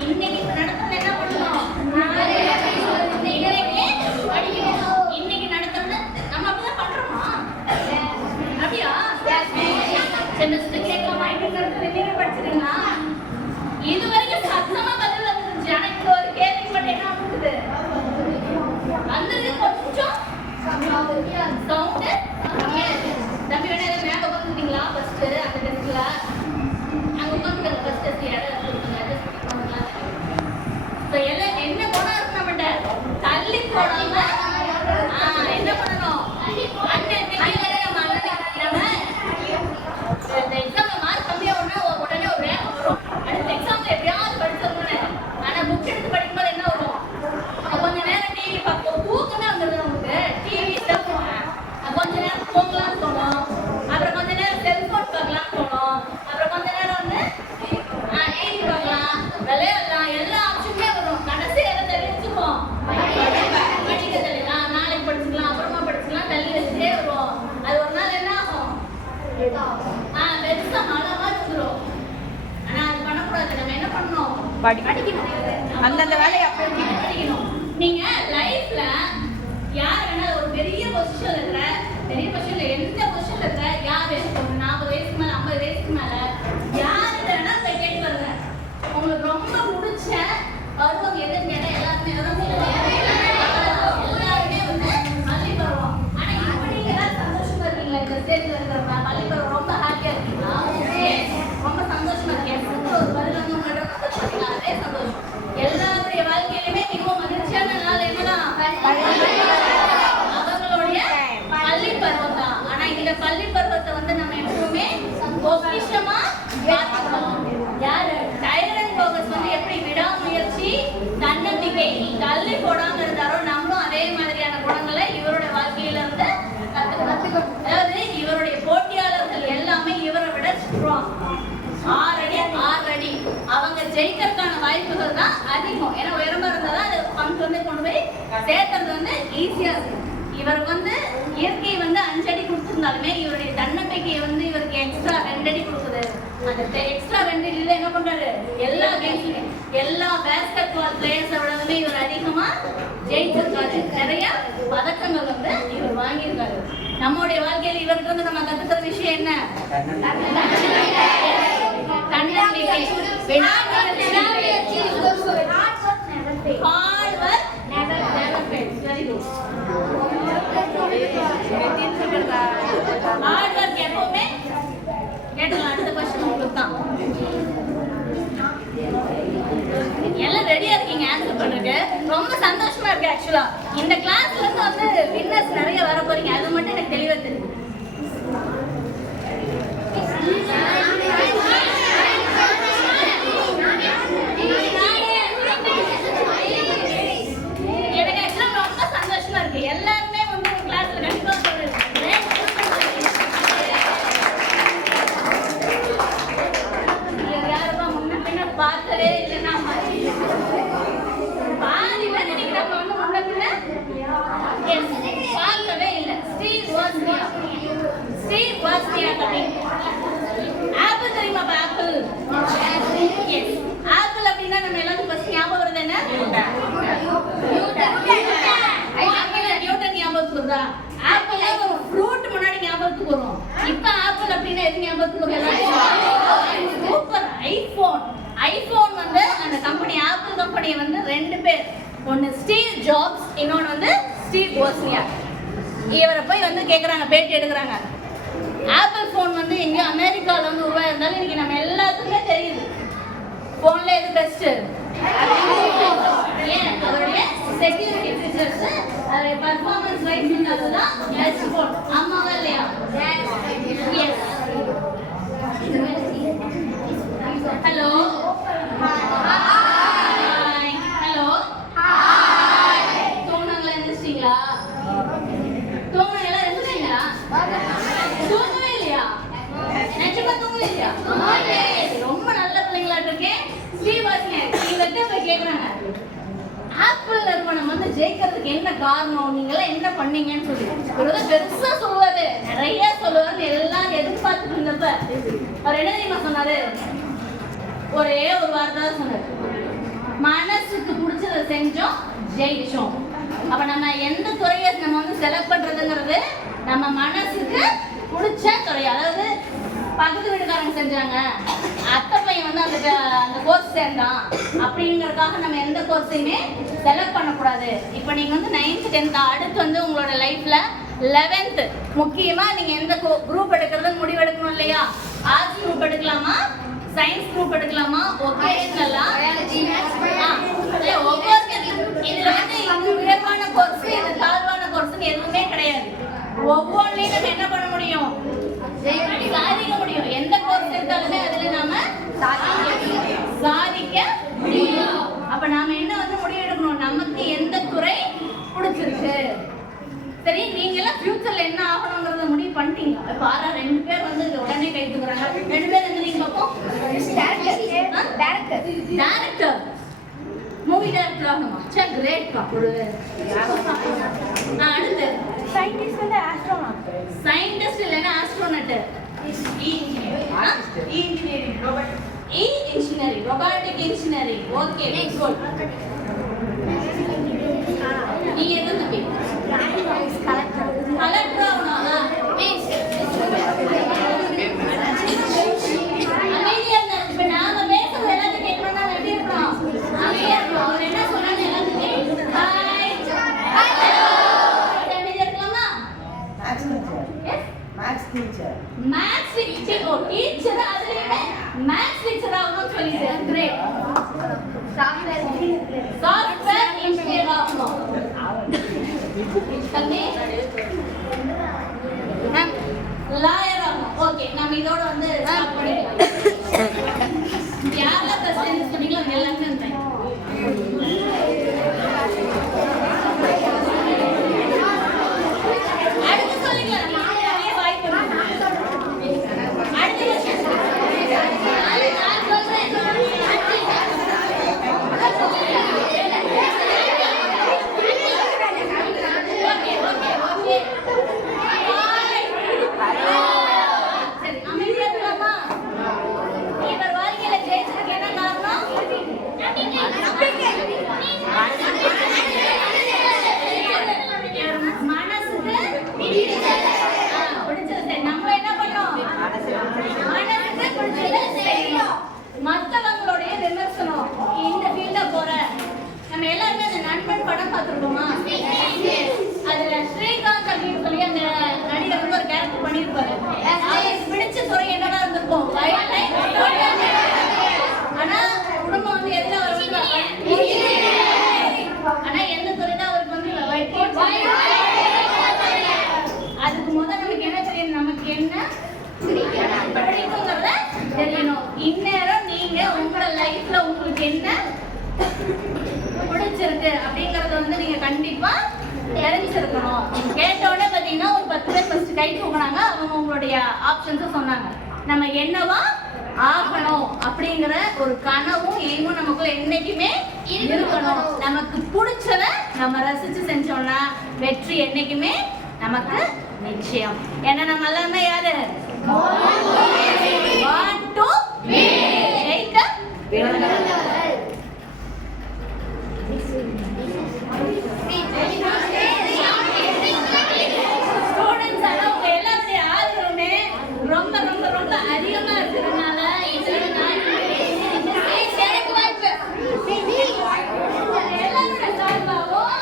இன்னைக்கு நடத்துறது என்ன பண்ணணும்? இன்னைக்கு படிக்கணும். இன்னைக்கு நடத்துறது நம்ம அப்படிதான் பண்றோமா? அப்படியா? செமஸ்டர் கேட்கலாம் படிச்சிருக்கீங்களா? இது வரைக்கும் சத்தமா பதில் வந்துருச்சு. ஆனா இந்த ஒரு கேள்வி மட்டும் என்ன வந்துருக்குது? வந்துருக்கு கொஞ்சம் சவுண்ட். தம்பி வேணா எதாவது மேல உட்காந்துட்டீங்களா? ஃபர்ஸ்ட் அந்த டெஸ்ட்ல அங்க உட்காந்துருங்க. ஃபர்ஸ்ட் டெஸ்ட் இடம் கொடுத்துங்க. எல்லாம் என்ன குணம் இருக்கு நம்மகிட்ட? தள்ளி போடாம என்ன பண்ணணும்? இந்த எக்ஸாம்ல மார்க் கம்மியா உடனே ஒரு வேகம் வரும். அடுத்த எக்ஸாம்ல எப்படியாவது படிச்சிடணும்னு. ஆனா புக் எடுத்து படிக்கும்போது என்ன வரும்? கொஞ்ச நேரம் டிவி பார்ப்போம். தூக்கமே வந்துடுது நமக்கு. டிவி கொஞ்ச நேரம் தூங்கலாம்னு தோணும். அப்புறம் கொஞ்ச நேரம் செல்போன் பார்க்கலாம்னு தோணும். அப்புறம் கொஞ்ச நேரம் வந்து டிவி பார்க்கலாம், விளையாடலாம், எல்லா ஆப்ஷனுமே வரும். கடைசி எல்லாம் தள்ளி வச்சுக்குவோம். படிக்க தள்ளிடலாம், நாளைக்கு படிச்சுக்கலாம், அப்புறமா படிச்சுக்கலாம், தள்ளி வச்சுட்டே வருவோம். அது ஒரு நாள் என்ன ஆகும்? பெருசா மழை மாதிரி வந்துடும். ஆனா அது பண்ணக்கூடாது. நம்ம என்ன பண்ணணும்? படிக்கணும். அந்தந்த வேலையை படிக்கணும். நீங்க லைஃப்ல யார் வேணா ஒரு பெரிய பொசிஷன்ல இருக்கிற, பெரிய பொசிஷன்ல எந்த பொசிஷன்ல இருக்கிற யாரு, ஒரு 40 வயசுக்கு மேல 50 வயசுக்கு மேல யாரு வேணா போய் கேட்டு பாருங்க. உங்களுக்கு ரொம்ப பிடிச்ச பருவம் எதுன்னு கேட்டா எல்லாருமே வந்து பள்ளி பருவம். ஆனா இப்ப நீங்க எல்லாரும் சந்தோஷமா இருக்கீங்களா? இந்த ஸ்டேஜ்ல இருக்கிற பள்ளி பருவம் ரொம்ப ஹாப்பியா இருக்கீங்களா? ரொம்ப சந்தோஷமா இருக்கேன். ஒரு பதில் வந்து உங்களோட அதே சந்தோஷம். எல்லாருடைய வாழ்க்கையிலுமே மிகவும் மகிழ்ச்சியான நாள் என்னதான்? அவங்களுடைய பள்ளி பருவம் தான். ஆனா இந்த பள்ளி பருவத்தை வந்து நம்ம எப்பவுமே பொக்கிஷமா பார்த்துக்கணும். யாரு? டைரன் போகஸ் வந்து எப்படி விடாமுயற்சி, தன்னம்பிக்கை, தள்ளி போடாம இருந்தாரோ நம்மளும் அதே மாதிரியான குணங்களை இவருடைய வாழ்க்கையில இருந்து கத்துக்கணும். அதாவது இவருடைய போட்டியாளர்கள் எல்லாமே இவரை விட ஸ்ட்ராங். 6 அடி அவங்க ஜெயிக்கிறதுக்கான வாய்ப்புகள் தான் அதிகம். ஏன்னா உயரமா இருந்தாதான் அது பங்கு வந்து கொண்டு போய் சேர்த்துறது வந்து ஈஸியா இருக்கும். இவருக்கு வந்து இயற்கை வந்து 5 அடி கொடுத்திருந்தாலுமே இவருடைய தன்னம்பிக்கையை வந்து இவருக்கு எக்ஸ்ட்ரா 2 அடி கொடுக்குது. அந்த எக்ஸ்ட்ரா 2 அடியில என்ன பண்றாரு? எல்லா கேம்ஸ்லயுமே எல்லா பேஸ்கெட் பால் பிளேயர்ஸை விடவே இவர் அதிகமா ஜெயிச்சிருக்காரு. நிறைய பதக்கங்கள் வந்து இவர் வாங்கியிருக்காரு. நம்மளுடைய வாழ்க்கையில் இவருக்கு வந்து நம்ம கத்துக்கிற விஷயம் என்ன? தன்னம்பிக்கை, விடாமுயற்சி, hard work never fails. Very good. Hard work எப்பவுமே கேட்டலாம். அடுத்த क्वेश्चन உங்களுக்கு தான். எல்லாம் ரெடியா இருக்கீங்க ஆன்சர் பண்றதுக்கு? ரொம்ப சந்தோஷமா இருக்கு. ஆக்சுவலா இந்த கிளாஸ்ல இருந்து வந்து வின்னர்ஸ் நிறைய வர போறீங்க. அது மட்டும் எனக்கு தெளிவா தெரியும். எனக்கு ஆக்சுவலா ரொம்ப சந்தோஷமா இருக்கு. எல்லாருமே வந்து கிளாஸ்ல கண்டிப்பா பார்க்கவே இல்லைன்னா பாதி பேர் நினைக்கிறாங்க வந்து முன்ன பின்ன பார்க்கவே இல்லை. ஸ்டீவ் வாஸ்னியா கபி. ஆப்பிள் தெரியுமா? ஆப்பிள். எஸ், ஆப்பிள் அப்படின்னா நம்ம எல்லாரும் ஃபர்ஸ்ட் ஞாபகம் வருது என்ன? நியூட்டன் ஞாபகத்துக்கு வருதா? ஆப்பிள் ஒரு ஃப்ரூட் முன்னாடி ஞாபகத்துக்கு வரும். இப்ப ஆப்பிள் அப்படின்னா எது ஞாபகத்துக்கு வரும்? சூப்பர். ஐபோன் வந்து அந்த கம்பெனி, ஆப்பிள் கம்பெனி வந்து 2 பேர். ஒன்னு ஸ்டீவ் ஜாப்ஸ், இன்னொன்னு வந்து ஸ்டீவ் வாஸ்னியாக். இவரை போய் வந்து கேக்குறாங்க, பேட்டி எடுக்கிறாங்க. ஆப்பிள் போன் வந்து எங்க அமெரிக்கால வந்து உருவாயிருந்தாலும் இன்னைக்கு நம்ம எல்லாத்துக்குமே தெரியுது. போன்ல எது பெஸ்ட்? டீச்சர்ஸ் பர்ஃபார்மன்ஸ் வைஸ் அதுதான் ரெஸ்பாண்ட். ஆமாவா இல்லையா? Yes. Hello hi. Hello hi. தூங்குனாங்களா? எழுந்திரிச்சிங்களா? தூங்குனாங்களா? எழுந்திரிச்சிங்களா? தூங்கவே இல்லையா? நிஜமா தூங்கவே இல்லையா? ரொம்ப நல்ல பிள்ளைங்களாட்டு இருக்கேன். இவர்கிட்ட போய் கேட்குறாங்க, ஆப்பிள் நிறுவனம் வந்து ஜெயிக்கிறதுக்கு என்ன காரணம், நீங்களாம் என்ன பண்ணீங்கன்னு சொல்லி இவர் பெருசா சொல்லுவாரு, நிறைய சொல்லுவாரு. எல்லாம் எதிர்பார்த்துட்டு இருந்தப்ப அவர் என்ன தெரியுமா சொன்னாரு? ஒரே ஒரு வார்த்தை தான் சொன்னாரு, மனசுக்கு பிடிச்சதை செஞ்சோம், ஜெயிச்சோம். அப்ப நம்ம எந்த துறையை நம்ம வந்து செலக்ட் பண்றதுங்கிறது நம்ம மனசுக்கு பிடிச்ச துறை. அதாவது பக்கத்து வீட்டுக்காரங்க செஞ்சாங்க, அத்தை பையன் வந்து அந்த கோர்ஸ் சேர்ந்தான் அப்படிங்கிறதுக்காக நம்ம எந்த கோர்ஸையுமே செலக்ட் பண்ணக்கூடாது. இப்போ நீங்கள் வந்து 9th 10th அடுத்து வந்து உங்களோட லைஃப்பில் 11th முக்கியமாக நீங்கள் எந்த குரூப் எடுக்கிறதுன்னு முடிவெடுக்கணும் இல்லையா? ஆர்ட்ஸ் குரூப் எடுக்கலாமா, சயின்ஸ் குரூப் எடுக்கலாமா, ஒகேஷனலா? இதுல வந்து இது உயர்வான கோர்ஸ், இது தாழ்வான கோர்ஸ்னு எதுவுமே கிடையாது. ஒவ்வொன்றையும் நம்ம என்ன பண்ண முடியும்? சாதிக்க முடியும். எந்த கோர்ஸ் எடுத்தாலுமே அதுல நாம சாதிக்க முடியும். அப்ப நாம என்ன வந்து முடிவு எடுக்கணும்? நமக்கு எந்த துறை பிடிச்சிருக்கு. சரி, நீங்க எல்லாம் ஃபியூச்சர்ல என்ன ஆகணும்ங்கறத முடிவு பண்ணிட்டீங்க. இப்ப ஆறா 2 பேர் வந்து உடனே கை தூக்குறாங்க. 2 பேர் எங்க பாப்போம்? டைரக்டர், மூவி டைரக்டர் ஆகணுமா? சே, கிரேட் பா. அடுத்து சயின்டிஸ்ட் வந்து ஆஸ்ட்ரோனாட். சயின்டிஸ்ட் இல்லைன்னா astronaut. Engineering, robotic engineering. Okay, good. நீங்க எது தம்பி? கலெக்டர். கலெக்டர் ஆகணும். அமைதியா இருந்தா இப்ப நாம பேசுறது எல்லாத்தையும் கேட்கணும்னா எப்படி இருக்கணும்? அமைதியா இருக்கணும். அவர் என்ன சொன்னாங்க எல்லாத்தையும் ஹாய் ஹலோ அமைதியா இருக்கலாமா? Maths teacher. Maths teacher. Oh, teacher. அதுலயே மேத்ஸ் டீச்சர் ஆகணும்னு சொல்லிட்டேன். கிரேட். சாஃப்ட்வேர் இன்ஜினியர் ஆகணும். தம்பி லாயர் ஆகணும். ஓகே, நம்ம இதோட வந்து ஸ்டாப் பண்ணிக்கலாம். யாரெல்லாம் பிரசிடென்ட் சொன்னீங்களோ அவங்க எல்லாமே வந்து அடுத்து சொல்லிக்கலாம். நிறைய வாய்ப்பு அடுத்த நான் சொல்றேன். Okay okay okay. சரி, அமைதியா இருக்கலாமா? இவர் வாழ்க்கையில ஜெயிச்சதுக்கு என்ன காரணம்? மனசுக்கு பிடிச்சது. நம்ம என்ன பண்ணோம்? மனசுக்கு பிடிச்சதை செய்யணும். மற்றவங்களுடைய விமர்சனம். இந்த ஃபீல்ட போற நம்ம எல்லாருமே அந்த நண்பன் படம் பார்த்துருக்கோமா? அதுல ஸ்ரீகாந்த் அப்படின்னு சொல்லி அந்த நடிகர் வந்து ஒரு கேரக்டர் பண்ணியிருப்பாரு. அவருக்கு பிடிச்ச துறை என்னவா இருந்திருக்கும்? ஆனா குடும்பம் வந்து எதுல வருவாங்க? ஆனா எந்த துறை தான் அவருக்கு வந்து அதுக்கு முதல் நமக்கு என்ன தெரியும்? நமக்கு என்ன பிடிக்குங்கிறத தெரியணும். இந்நேரம் நீங்க உங்களோட லைஃப்ல உங்களுக்கு என்ன பிடிச்சிருக்கு அப்படிங்கறத வந்து நீங்க கண்டிப்பா தெரிஞ்சிருக்கணும். கேட்டோடனே பாத்தீங்கன்னா ஒரு 10 பேர் ஃபர்ஸ்ட் கை தூக்குனாங்க. அவங்க உங்களுடைய ஆப்ஷன்ஸும் சொன்னாங்க. நம்ம என்னவா ஆகணும் அப்படிங்கிற ஒரு கனவும் எய்மும் நமக்குள்ள என்னைக்குமே இருக்கணும். நமக்கு பிடிச்சத நம்ம ரசிச்சு செஞ்சோம்னா வெற்றி என்னைக்குமே நமக்கு நிச்சயம். ஏன்னா நம்ம எல்லாமே யாரு? Want to ஜெயிக்க ஸ்டூடெண்ட்ஸ் எல்லாம் உங்க எல்லாருடைய ஆதரவுமே ரொம்ப ரொம்ப ரொம்ப அதிகமா இருக்கிறதுனால எல்லாரோட சார்பாகவும்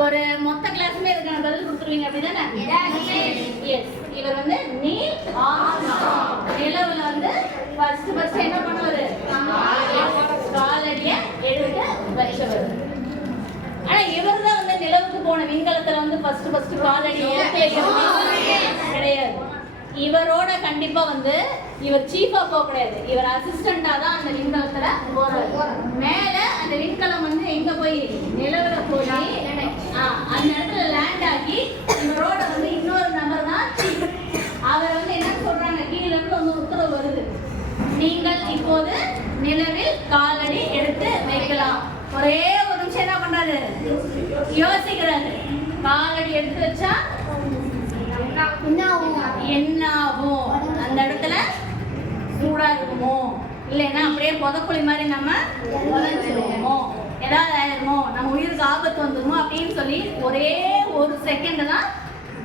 ஒரு மொத்த கிளாஸுமே இருக்கான பதில் கொடுத்துருவீங்க அப்படிதானே? எஸ். இவர் வந்து நீல் ஆர்ம்ஸ்ட்ராங். நிலவுல வந்து ஃபர்ஸ்ட் என்ன பண்ணுவாரு? காலடிய எடுத்து வச்சவர். ஆனா இவர் தான் வந்து நிலவுக்கு போன விண்கலத்துல வந்து ஃபர்ஸ்ட் காலடி எடுத்து கிடையாது. இவரோட கண்டிப்பா வந்து இவர் சீஃபா போக கூடாது. இவர் அசிஸ்டண்டா தான் அந்த விண்கலத்துல போறாரு. மேல அந்த விண்கலம் வந்து எங்க போய் நிலவுல போய் அந்த இடத்துல லேண்ட் ஆகி இவரோட வந்து இன்னொரு நபர் தான் சீஃப். அவர் வந்து என்ன சொல்றாங்க, கீழ இருந்து வந்து உத்தரவு வருது, நீங்கள் இப்போது நிலவில் காலடி எடுத்து வைக்கலாம். ஒரே ஒரு நிமிஷம் என்ன பண்றாரு, யோசிக்கிறாரு. காலடி எடுத்து வச்சா என்ன ஆகும்? அந்த இடத்துல சூடா இருக்குமோ, இல்லைன்னா அப்படியே புதக்குழி மாதிரி நம்ம உதஞ்சிருவோமோ, ஏதாவது ஆயிருமோ, நம்ம உயிருக்கு ஆபத்து வந்துருமோ அப்படின்னு சொல்லி ஒரே ஒரு செகண்ட் தான்.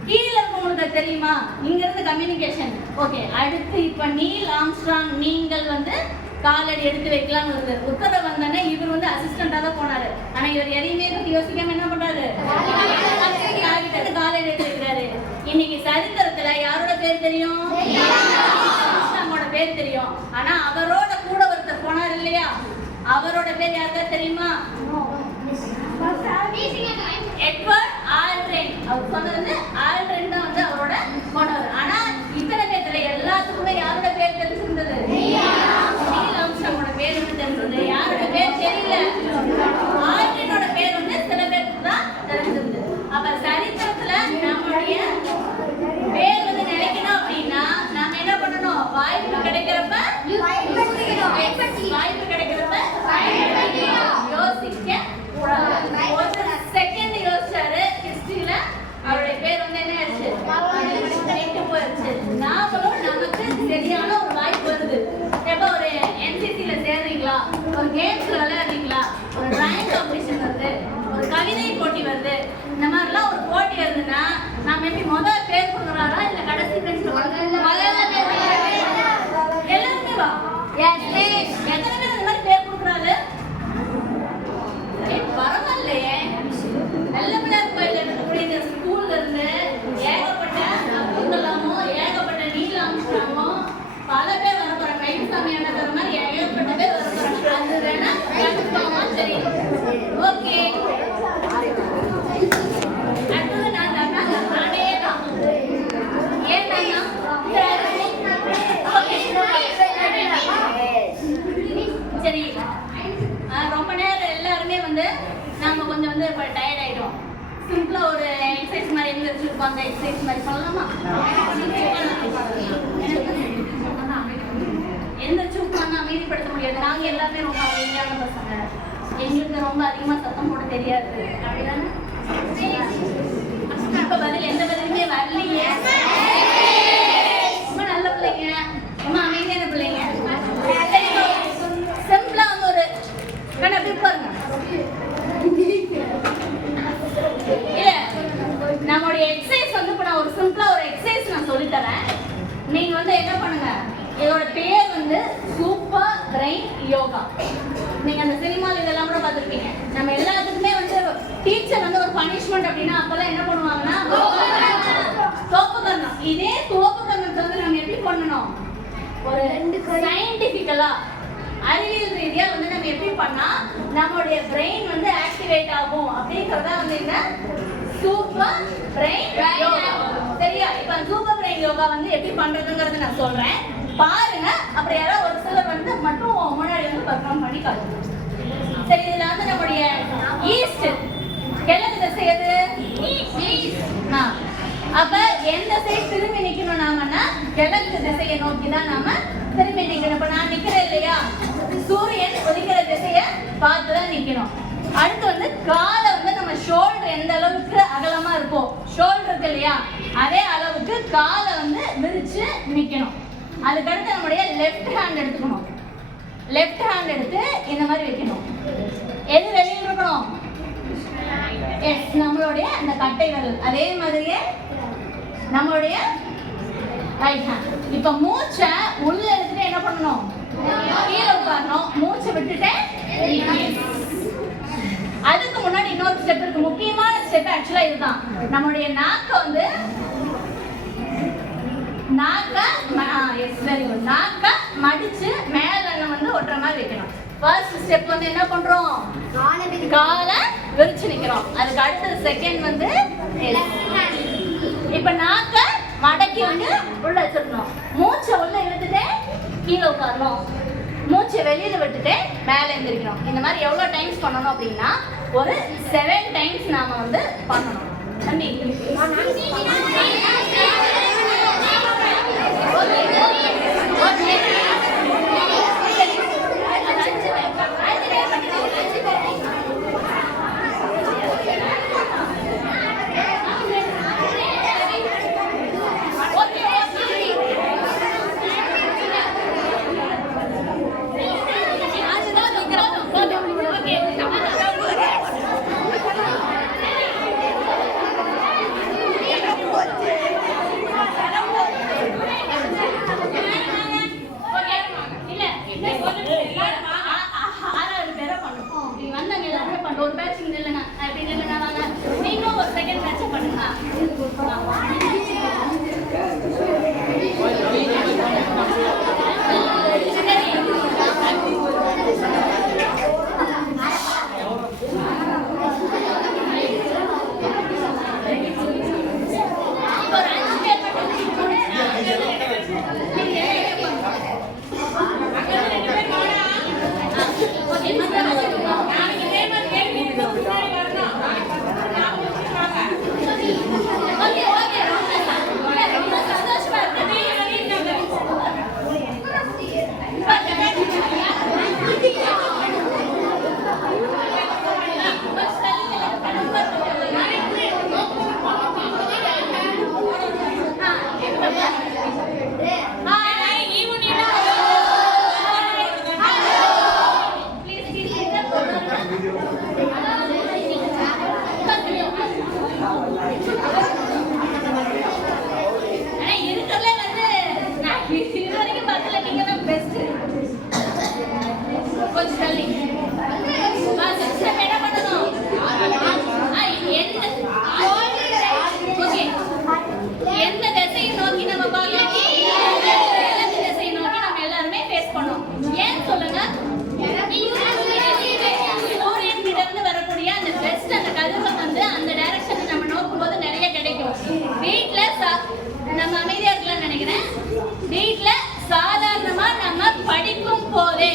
கீழே இருக்கவங்களுக்கு தெரியுமா, இங்க இருந்து கம்யூனிகேஷன் ஓகே. அடுத்து இப்ப நீல் ஆர்ம்ஸ்ட்ராங் நீங்கள் வந்து காலடி எடுத்து வைக்கலாம் உத்தரவு வந்தானே இவர் வந்து அசிஸ்டண்டா தான் போனாரு. ஆனா இவர் எதையுமே பத்தி யோசிக்காம என்ன பண்றாரு, காலடி எடுத்து வைக்கிறாரு. இன்னைக்கு சரித்திரத்துல யாரோட பேர் தெரியும்? ஆர்ம்ஸ்ட்ராங்கோட பேர் தெரியும். ஆனா அவரோட கூட ஒருத்தர் போனார் இல்லையா, அவரோட பேர் யாருக்கா தெரியுமா? Edward Aldrin. அவர் சொன்னது ஆல்ட்ரின் தான் வந்து அவரோட போனவர். ஆனா இத்தனை பேர்ல எல்லாத்துக்குமே யாரோட பேர் தெரிஞ்சிருந்தது? நீல் ஆர்ம்ஸ்ட்ராங்கோட பேர் வந்து தெரிஞ்சது. யாரோட பேர் தெரியல, ஆல்ட்ரினோட பேர் வந்து சில பேருக்கு தான் தெரிஞ்சிருந்தது. அப்ப சரித்திரத்துல நம்மளுடைய பேர் வந்து நினைக்கணும் அப்படின்னா நாம என்ன பண்ணணும்? வாய்ப்பு கிடைக்கிறப்ப யோசிக்க கூடாது. ஒரு செகண்ட் யோசிச்சாரு, ஹிஸ்டரியில அவருடைய பேர் வந்து என்ன ஆயிடுச்சு, போயிடுச்சு. நாமளும் நமக்கு சரியான ஒரு வாய்ப்பு வருது. எப்ப ஒரு என்சிசில சேர்றீங்களா, ஒரு கேம்ஸ்ல விளையாடுறீங்களா, ஒரு டிராயிங் காம்படிஷன் வருது, ஒரு கவிதை போட்டி வருது, இந்த மாதிரிலாம் ஒரு போட்டி வருதுன்னா நாம எப்படி முதல் பேர் கொடுக்குறாரா இல்ல கடைசி பெஞ்சில் எல்லாருமே வா எத்தனை பேர் இந்த மாதிரி பேர் கொடுக்குறாரு? பரவாயில்லையே. நல்ல பிள்ளையார் கோயில இருக்கக்கூடிய இந்த ஸ்கூல்ல இருந்து ஏகப்பட்ட அப்துல் கலாமோ ஏகப்பட்ட நீல் ஆர்ம்ஸ்ட்ராங்கோ பல பேர் வர போறாங்க. கைசாமி அண்ணா மாதிரி ஏகப்பட்ட பேர் வர போறாங்க. அது வேணா கன்ஃபார்மா தெரியும். ஓகே, அடுத்தது நான் நானே தான் ஏன்னா சரி. ரொம்ப நேரம் எல்லாருமே வந்து நாம கொஞ்சம் வந்து இப்போ டயர்ட் ஆயிடும். சிம்பிளா ஒரு எக்ஸசைஸ் மாதிரி எழுந்திரிச்சிருப்பாங்க. எக்ஸசைஸ் மாதிரி சொல்லலாமா? எழுந்திரிச்சு உட்காந்து அமைதிப்படுத்த முடியாது. நாங்க எல்லாமே ரொம்ப அமைதியான பசங்க. எங்களுக்கு ரொம்ப அதிகமா சத்தம் போட தெரியாது. அப்படிதானே? இப்ப பதில் எந்த பதிலுமே வரலையே. ரொம்ப நல்ல பிள்ளைங்க, ரொம்ப அமைதியான பிள்ளைங்க. சிம்பிளா வந்து ஒரு கண்ண அப்படி பாருங்க. இல்ல நம்மளுடைய எக்ஸசைஸ் வந்து இப்ப நான் ஒரு சிம்பிளா ஒரு எக்ஸசைஸ் நான் சொல்லி தரேன். நீங்க வந்து என்ன பண்ணுங்க, இதோட பேர் வந்து சூப்பர் பிரெயின் யோகா. நீங்க அந்த சினிமால இதெல்லாம் கூட பார்த்திருப்பீங்க. நம்ம எல்லாத்துக்குமே வந்து டீச்சர் வந்து ஒரு பனிஷ்மெண்ட் அப்படின்னா அப்பெல்லாம் என்ன பண்ணுவாங்கன்னா தோப்பு கரணம். இதே தோப்பு கரணத்தை வந்து நம்ம எப்படி பண்ணணும், ஒரு சயின்டிபிக்கலா அறிவியல் ரீதியா வந்து நம்ம எப்படி பண்ணா நம்மளுடைய பிரெயின் வந்து ஆக்டிவேட் ஆகும் அப்படிங்கறத வந்து என்ன சூப்பர் பிரெயின் யோகா. சரியா? இப்ப சூப்பர் பிரெயின் யோகா வந்து எப்படி பண்றதுங்கறத நான் சொல்றேன், பாருங்க. அப்புறம் யாராவது ஒரு சிலர் வந்து மட்டும் முன்னாடி வந்து பெர்ஃபார்ம் பண்ணி காட்டுங்க. சரி, இதுல வந்து நம்மளுடைய ஈஸ்ட் கிழக்கு திசை எது? அப்ப எந்த சைடு திரும்பி நிக்கணும் நாமன்னா கிழக்கு திசையை நோக்கி தான் நாம திரும்பி நிக்கணும். இப்ப நான் நிக்கிறேன் இல்லையா, சூரியன் உதிக்கிற திசைய பார்த்துதான் நிக்கணும். அடுத்து வந்து காலை வந்து நம்ம ஷோல்டர் எந்த அளவுக்கு அகலமா இருக்கும், ஷோல்டர் இருக்கு இல்லையா, அதே அளவுக்கு காலை வந்து விரிச்சு நிக்கணும். அதுக்கடுத்து நம்முடைய லெஃப்ட் ஹேண்ட் எடுத்துக்கணும். லெஃப்ட் ஹேண்ட் எடுத்து இந்த மாதிரி வைக்கணும். எது வெளியில் இருக்கணும்? எஸ், நம்மளுடைய அந்த கட்டை விரல். அதே மாதிரியே நம்மளுடைய ரைட் ஹேண்ட். இப்ப மூச்சை உள்ள எடுத்துட்டு என்ன பண்ணணும், கீழே உட்காரணும். மூச்சை விட்டுட்டு அதுக்கு முன்னாடி இன்னொரு ஸ்டெப் இருக்கு, முக்கியமான ஸ்டெப். ஆக்சுவலா இதுதான் நம்மளுடைய நாக்கை வந்து நாக்கை மடிச்சு மேல வந்து ஒட்டுற மாதிரி வைக்கணும். ஃபர்ஸ்ட் ஸ்டெப் வந்து என்ன பண்றோம்? காலை விரிச்சு நிக்கிறோம். அதுக்கு அடுத்தது செகண்ட் வந்து இப்ப நாக்கை மடக்கி வந்து உள்ள வச்சிடணும். மூச்சை உள்ள இழுத்துட்டு கீழே உட்காரணும். மூச்சை வெளியில விட்டுட்டு மேலே எந்திரிக்கணும். இந்த மாதிரி எவ்வளோ டைம்ஸ் பண்ணணும் அப்படின்னா ஒரு 7 டைம்ஸ் நாம வந்து பண்ணணும். தம்பி ஒரு பேட்ச் இல்லைன்னா அப்படி இல்லைன்னா வாங்க நீங்களும் ஒரு செகண்ட் பேட்ச் பண்ணுங்க. வீட்ல சாதாரணமா நம்ம படிக்கும் போதே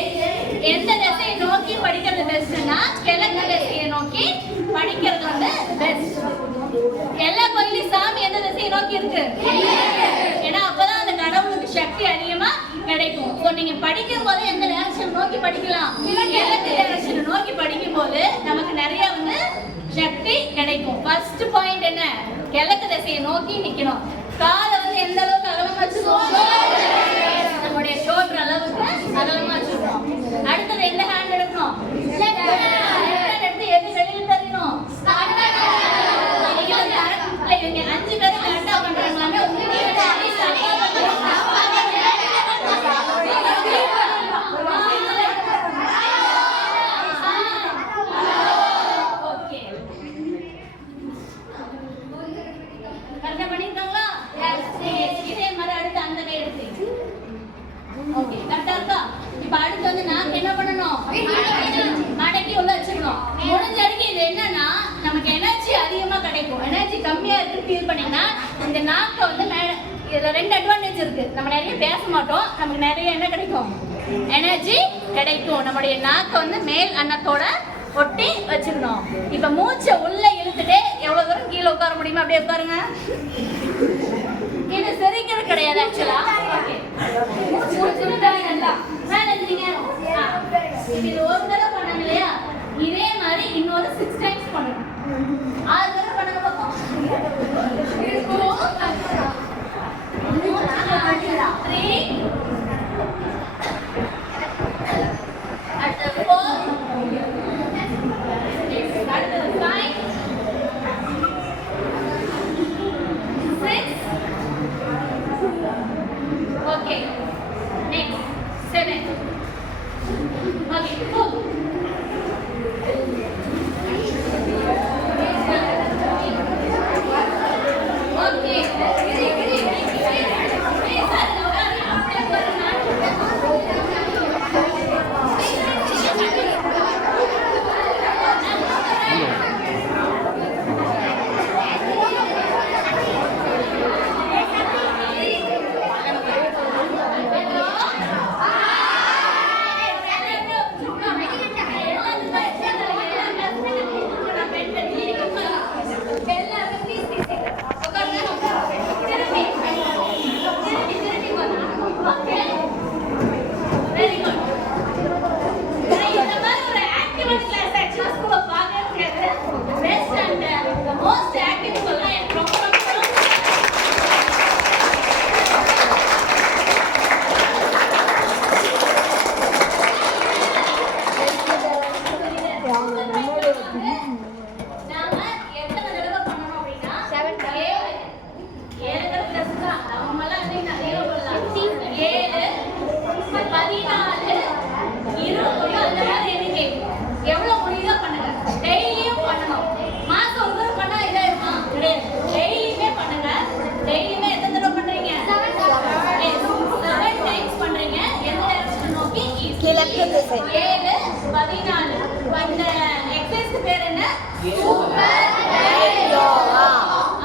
எந்த திசையை நோக்கி படிக்கிறது பெஸ்ட்னா கிழக்கு திசையை நோக்கி படிக்கிறது வந்து பெஸ்ட். எல்லா கோயிலும் சாமி எந்த திசையை நோக்கி இருக்கு? ஏன்னா அப்பதான் அந்த கடவுளுக்கு சக்தி அதிகமா கிடைக்கும். ஸோ நீங்க படிக்கும் போது எந்த டைரக்ஷன் நோக்கி படிக்கலாம்? கிழக்கு டைரக்ஷன் நோக்கி படிக்கும் போது நமக்கு நிறைய வந்து சக்தி கிடைக்கும். ஃபர்ஸ்ட் பாயிண்ட் என்ன? கிழக்கு திசையை நோக்கி நிக்கணும். காலை வந்து எந்த அளவுக்கு அகலமா வச்சுக்கோங்க, நம்முடைய ஷோல்டர் அளவுக்கு அகலமா வச்சுக்கணும். அடுத்தது எந்த ஹேண்ட் எடுக்கணும்? லெஃப்ட் ஹேண்ட் எடுத்து எது வெளியில தரணும்? இவங்க 5 பேர் கரெக்டா பண்றாங்களாமே உங்களுக்கு மடக்கி உள்ள வச்சுக்கணும். முடிஞ்ச வரைக்கும் இது என்னன்னா நமக்கு எனர்ஜி அதிகமா கிடைக்கும். எனர்ஜி கம்மியா இருக்கு ஃபீல் பண்ணீங்கன்னா இந்த நாக்கை வந்து இதுல 2 அட்வான்டேஜ் இருக்கு. நம்ம நிறைய பேச மாட்டோம், நமக்கு நிறைய என்ன கிடைக்கும்? எனர்ஜி கிடைக்கும். நம்மளுடைய நாக்கை வந்து மேல் அன்னத்தோட ஒட்டி வச்சுக்கணும். இப்ப மூச்சை உள்ள இழுத்துட்டு எவ்வளவு தூரம் கீழே உட்கார முடியுமோ அப்படியே உட்காருங்க. இது சிரிக்கிறது கிடையாது ஆக்சுவலா. இது ஒரு தடவை பண்ணாங்க இல்லையா, இதே மாதிரி இன்னொரு 6 டைம்ஸ் பண்ணணும். 6 தடவை பண்ணுங்க பக்கம். 3 அடுத்து 4 அடுத்து 5 6 ஓகே நெக்ஸ்ட் 7 ஓகே 4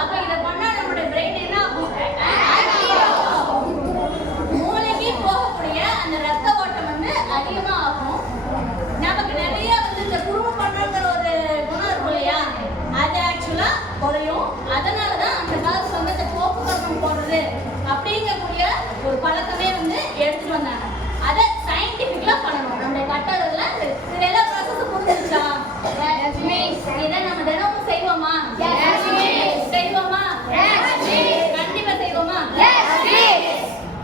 அப்ப இத பண்ணா நம்மளுடைய பிரெயின் என்ன ஆகும்? மூளைக்கு போகக்கூடிய அந்த ரத்த ஓட்டம் வந்து அதிகமா ஆகும். நமக்கு நிறைய வந்து இந்த குறும்பு பண்றங்கிற ஒரு குணம் இருக்கும் இல்லையா, அது ஆக்சுவலா குறையும். அதனாலதான் அந்த காலத்துல வந்து இந்த கோப்பு கர்மம் போடுறது அப்படிங்கக்கூடிய ஒரு பழக்கமே வந்து எடுத்துட்டு வந்தாங்க. அதை சயின்டிபிக்கலா பண்ணணும். நம்மளுடைய கட்டடத்துல இதெல்லாம் ப்ராசஸ் புரிஞ்சிருச்சா? இதை நம்ம தினமும் செய்வோமா? செய்வோமா? கண்டிப்பா செய்வோமா?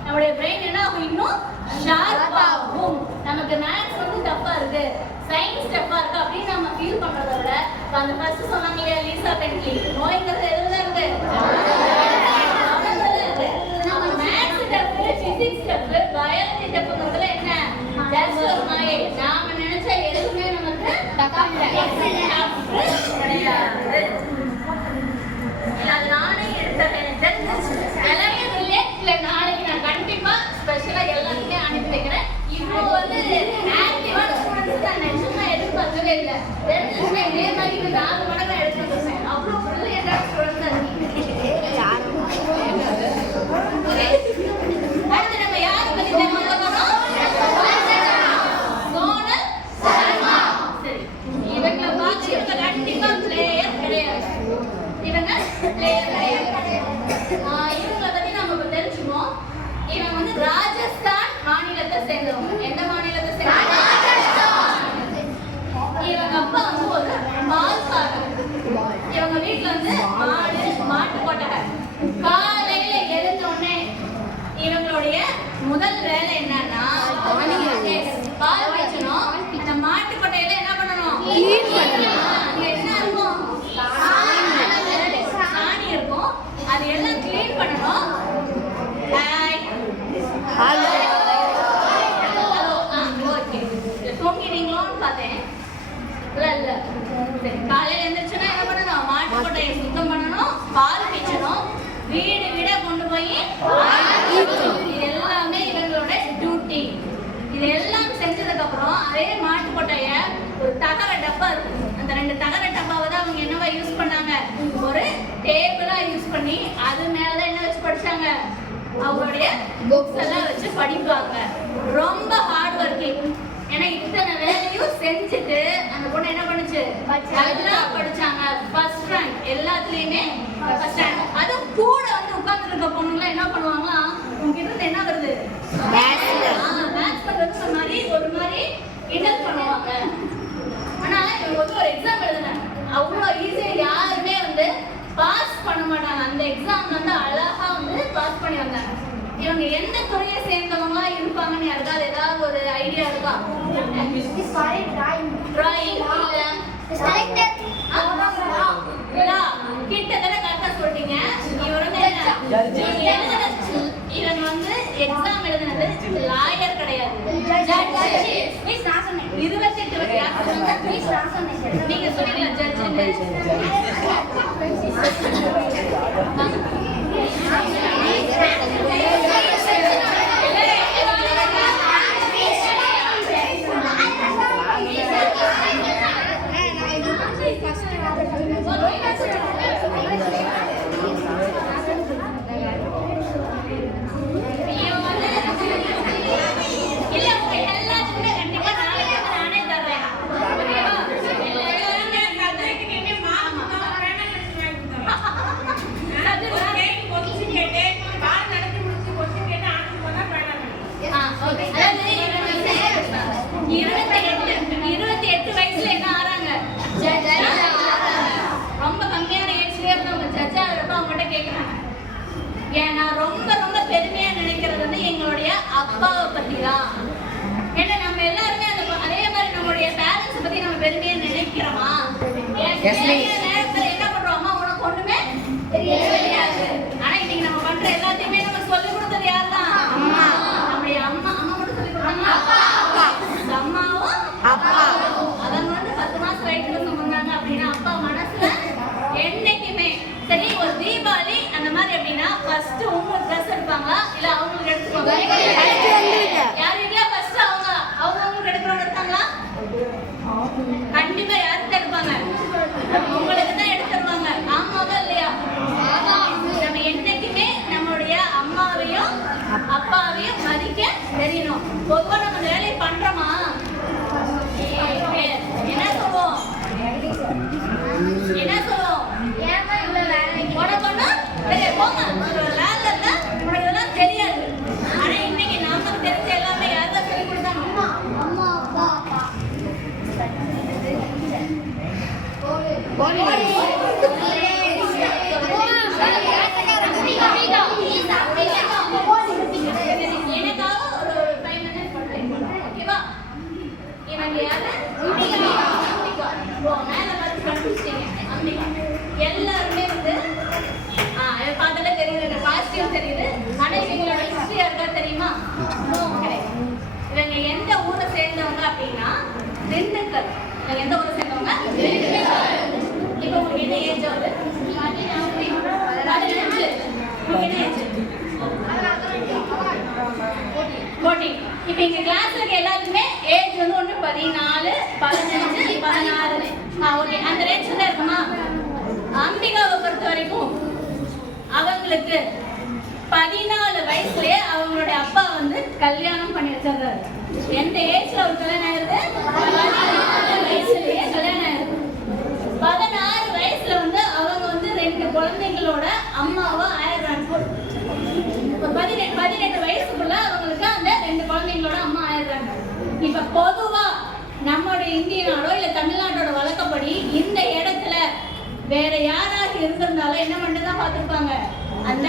நம்மளுடைய பிரெயின் என்ன ஆகும்? இன்னும் ஷார்ப் ஆகும். நமக்கு மேத்ஸ் வந்து டஃப்பா இருக்கு, சயின்ஸ் டஃப்பா இருக்கு அப்படின்னு நம்ம ஃபீல் பண்றதை விட அந்த ஃபர்ஸ்ட் சொன்னாங்க லீசா பென்ட்லி, நோய்ங்கிறது எதுல இருக்கு? நம்ம maths tough, physics tough, biology டஃப்ங்கிறதுல என்ன? ஜஸ்ட் ஒரு மாயை. நாம நினைச்ச எதுவுமே நமக்கு கிடையாது. அது நானே எடுத்தேன். எல்லாமே ரிலேட்ல நாளைக்கு நான் கண்டிப்பா ஸ்பெஷலா எல்லாருமே அனுப்பி வைக்கிறேன். இப்போ வந்து ஆக்டிவான ஸ்டூடெண்ட்ஸ் நான் நிஜமா எதிர்பார்க்கவே இல்லை. தெரிஞ்சுன்னா இதே மாதிரி இந்த 4 மடங்கு எடுத்து வந்துருவேன். அவ்வளோ பிரில்லியண்டான ஸ்டூடெண்ட்ஸ் தான் இருக்கீங்க. அடுத்து நம்ம யாரை பத்தி தெரிஞ்சுக்க போறோம்? சோனல் சர்மா. சரி, இவங்களை பார்த்து இவங்க கண்டிப்பா பிளேயர் கிடையாது. இவங்க பிளேயர் கிடையாது. இவங்களை பத்தி நம்ம இப்ப தெரிஞ்சுக்கோம். இவங்க வந்து ராஜஸ்தான் மாநிலத்தை சேர்ந்தவங்க. எந்த மாநிலத்தை சேர்ந்தவங்க? இவங்க அப்பா வந்து ஒரு பால்காரர். இவங்க வீட்டுல வந்து மாடு, மாட்டு கொட்டகை. காலையில எழுந்த உடனே இவங்களுடைய முதல் வேலை என்னன்னா பால் வைக்கணும். அந்த மாட்டு கொட்டையில என்ன பண்ணணும்? அங்க என்ன இருக்கும்? சாணி இருக்கும். அது எல்லாம் கிளீன் பண்ணணும். தூங்கினீங்களோன்னு பார்த்தேன். இல்ல. சரி, காலையில எழுந்திரிச்சுன்னா என்ன பண்ணணும்? மாட்டு கொட்டையை சுத்தம் பண்ணணும், பால் பீச்சணும், வீடு வீட கொண்டு போய் இது எல்லாமே இவங்களோட டியூட்டி. இது எல்லாம் செஞ்சதுக்கு அப்புறம் அதே மாட்டு கொட்டைய ஒரு தகர டப்பா இருக்கு. அந்த 2 தகர டப்பாவை தான் அவங்க என்னவா யூஸ் பண்ணாங்க? ஒரு டேபிளா யூஸ் பண்ணி அது மேலதான் என்ன வச்சு படிச்சாங்க? அவங்களுடைய புக்ஸ் எல்லாம் வச்சு படிப்பாங்க. ரொம்ப ஹார்ட் ஒர்க்கிங். ஏன்னா இத்தனை வேலையும் செஞ்சுட்டு அந்த பொண்ணு என்ன பண்ணுச்சு? எல்லாம் படிச்சாங்க. ஃபர்ஸ்ட் ரேங்க் எல்லாத்துலயுமே ஃபர்ஸ்ட் ரேங்க். அது கூட வந்து உட்கார்ந்து இருக்க பொண்ணுங்களாம் என்ன பண்ணுவாங்களா? உங்ககிட்ட இருந்து என்ன வருது? மேட்ச் பண்றது மாதிரி ஒரு மாதிரி இன்டர் பண்ணுவாங்க. ஆனா இவங்க வந்து ஒரு எக்ஸாம் எழுதுனாங்க. அவ்வளோ ஈஸியா யாருமே வந்து பாஸ் பண்ண மாட்டாங்க. அந்த எக்ஸாம் வந்து அழகா வந்து பாஸ் பண்ணி வந்தாங்க. இவங்க எந்த துறையை சேர்ந்தவங்களா இருப்பாங்கன்னு யாருக்காவது ஏதாவது ஒரு ஐடியா இருக்கா? கிட்டத்தட்ட கரெக்டா சொல்றீங்க. இவன் வந்து எக்ஸாம் எழுதுனது லாயர் கிடையாது. 28 நீங்க சொன்னீங்களா ஜட்ஜ்? அப்பாவை பத்தி தான். ஏன்னா நம்ம எல்லாருமே அதே மாதிரி நம்மளுடைய பேரண்ட்ஸ் பத்தி நம்ம பெருமையா நினைக்கிறோமா? நேரத்துல என்ன பண்றோமா? உனக்கு ஒண்ணுமே தெரியாது. ஆனா இன்னைக்கு நம்ம பண்ற எல்லாத்தையுமே நம்ம சொல்லி கொடுத்தது யார் தான்? நம்முடைய அம்மா. அம்மா மட்டும் சொல்லி கொடுத்தாங்க. அம்மாவும் அப்பாவும். அவங்க வந்து 10 மாசம் வயிற்றுல சுமந்தாங்க அப்படின்னா அப்பா மனசுல என்னைக்குமே சரி. ஒரு தீபாவளி அந்த மாதிரி அப்படின்னா ஃபர்ஸ்ட் உங்களுக்கு ட்ரெஸ் எடுப்பாங்களா இல்ல அவங்களுக்கு எடுத்துப்பாங்க? யார் இல்லையா ஃபர்ஸ்ட் அவங்களுக்கு எடுக்கிறவங்க எடுத்தாங்களா? கண்டிப்பா யாருக்கு எடுப்பாங்க? உங்களுக்கு ஏமா இவ்வளவு வேலை உனக்கு ஒண்ணும் தெரியாது போங்க வேலை இல்ல உனக்கு இதெல்லாம் தெரியாது ஆனா இன்னைக்கு நமக்கு தெரிஞ்ச எல்லாமே யார்தான் சொல்லி கொடுத்தாங்க அம்மா அப்பா அப்பா எனக்காக ஒரு 5 minutes மட்டும் ஓகேவா இவங்க யாரு அம்பிகா மேல பார்த்து கண்டுபிடிச்சிட்டீங்க அம்பிகா எல்லாருமே வந்து பார்த்தாலே தெரியுது பாசிட்டிவ் தெரியுது ஆனா இவங்களோட ஹிஸ்டரி யாருக்கா தெரியுமா இவங்க எந்த ஊரை சேர்ந்தவங்க அப்படின்னா திண்டுக்கல் இவங்க எந்த ஊரை சேர்ந்தவங்க இப்போ உங்களுக்கு என்ன ஏஜ் ஆகுது 15 உங்களுக்கு என்ன ஏஜ் 14 இப்போ இங்க கிளாஸ்ல இருக்க எல்லாருக்குமே ஏஜ் வந்து ஒன்று 14 15 16 ஓகே அந்த ரேஞ்ச் தான் இருக்குமா அம்பிகாவை பொறுத்த வரைக்கும் அவங்களுக்கு 14 வயசுலயே அவங்களுடைய அப்பா வந்து கல்யாணம் பண்ணி வச்சிருக்காரு எந்த ஏஜ்ல ஒரு கல்யாணம் ஆயிருது 14 வயசுலயே கல்யாணம் ஆயிருது 16 வயசுல வந்து அவங்க வந்து 2 குழந்தைங்களோட அம்மாவா ஆயிடுறாங்க 18 வயசுக்குள்ள அவங்களுக்கு அந்த 2 குழந்தைங்களோட அம்மா ஆயிடுறாங்க இப்ப பொதுவா நம்மளுடைய இந்திய நாடோ இல்ல தமிழ்நாட்டோட வழக்கப்படி இந்த இடத்துல வேற யாராக இருந்திருந்தாலும் என்ன மட்டும் தான் பார்த்துருப்பாங்க அந்த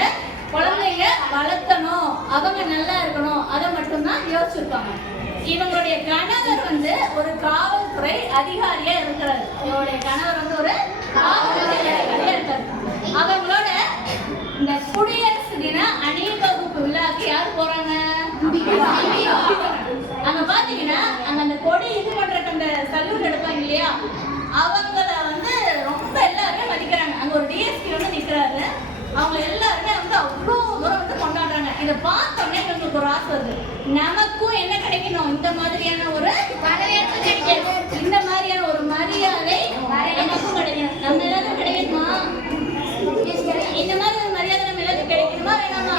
குழந்தைங்க வளர்த்தணும் அவங்க நல்லா இருக்கணும் அதை மட்டும்தான் யோசிச்சிருப்பாங்க இவங்களுடைய கணவர் வந்து ஒரு காவல்துறை அதிகாரியா இருக்கிறார் இவங்களுடைய கணவர் வந்து ஒரு காவல்துறை அதிகாரியா இருக்காரு அவங்களோட இந்த குடியரசு தின அணிவகுப்பு விழாக்கு யார் போறாங்க அங்க பாத்தீங்கன்னா அங்க அந்த கொடி இது பண்றதுக்கு அந்த சல்யூட் எடுப்பாங்க இல்லையா அவங்கள வந்து ரொம்ப எல்லாருமே மதிக்கிறாங்க அங்க ஒரு டிஎஸ்பி வந்து நிக்கிறாரு அவங்க எல்லாருமே வந்து அவ்வளோ தூரம் வந்து கொண்டாடுறாங்க இதை பார்த்தோன்னே எங்களுக்கு ஒரு ஆசை வருது நமக்கும் என்ன கிடைக்கணும் இந்த மாதிரியான ஒரு வரவேற்பு கிடைக்கும் இந்த மாதிரியான ஒரு மரியாதை நமக்கும் கிடைக்கணும் நம்ம எல்லாரும் கிடைக்கணுமா இந்த மாதிரி ஒரு மரியாதை நம்ம எல்லாரும் கிடைக்கணுமா வேணாமா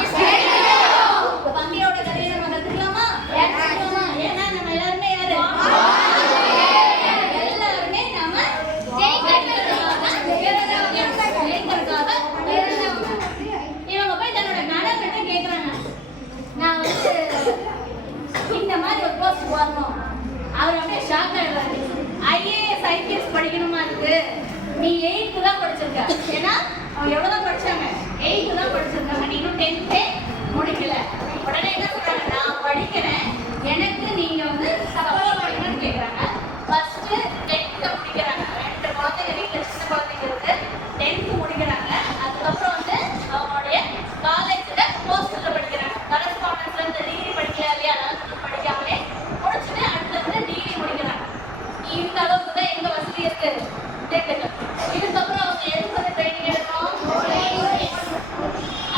பந்தியோட கதையை நம்ம கத்துக்கலாமா ஏன்னா நம்ம எல்லாருமே யாரு எல்லாருமே நம்ம இவங்க போய் தன்னோட கணவர்கிட்ட கேக்குறாங்க நான் வந்து இந்த மாதிரி ஒரு போஸ்ட் வரணும் அவர் அப்படியே ஷாக் ஆயிடுறாரு ஐஏஎஸ் ஐபிஎஸ் படிக்கணுமா இருக்கு நீ 8th தான் படிச்சிருக்க ஏன்னா அவங்க எவ்வளவுதான் படிச்சாங்க 8th தான் படிச்சிருக்காங்க நீ இன்னும் 10th முடிக்கல உடனே என்ன சொல்றாங்க நான் படிக்கிறேன் எனக்கு நீங்க வந்து சப்போர்ட் பண்ணணும்னு கேக்குறாங்க ஃபர்ஸ்ட் 10th முடிக்கிறாங்க 2 குழந்தைங்க வீட்டுல சின்ன குழந்தைங்க இருக்கு 10th முடிக்கிறாங்க அதுக்கப்புறம் வந்து அவங்களுடைய காலேஜ்ல போஸ்டர்ல படிக்கிறாங்க கரஸ்பாண்டன்ஸ்ல இருந்து டிகிரி படிக்கல இல்லையா அதெல்லாம் படிக்காமலே முடிச்சுட்டு அடுத்து வந்து டிகிரி முடிக்கிறாங்க இந்த அளவுக்கு தான் எங்க வசதி இருக்கு இதுக்கப்புறம் அவங்க எதுக்கு வந்து ட்ரைனிங் எடுக்கணும்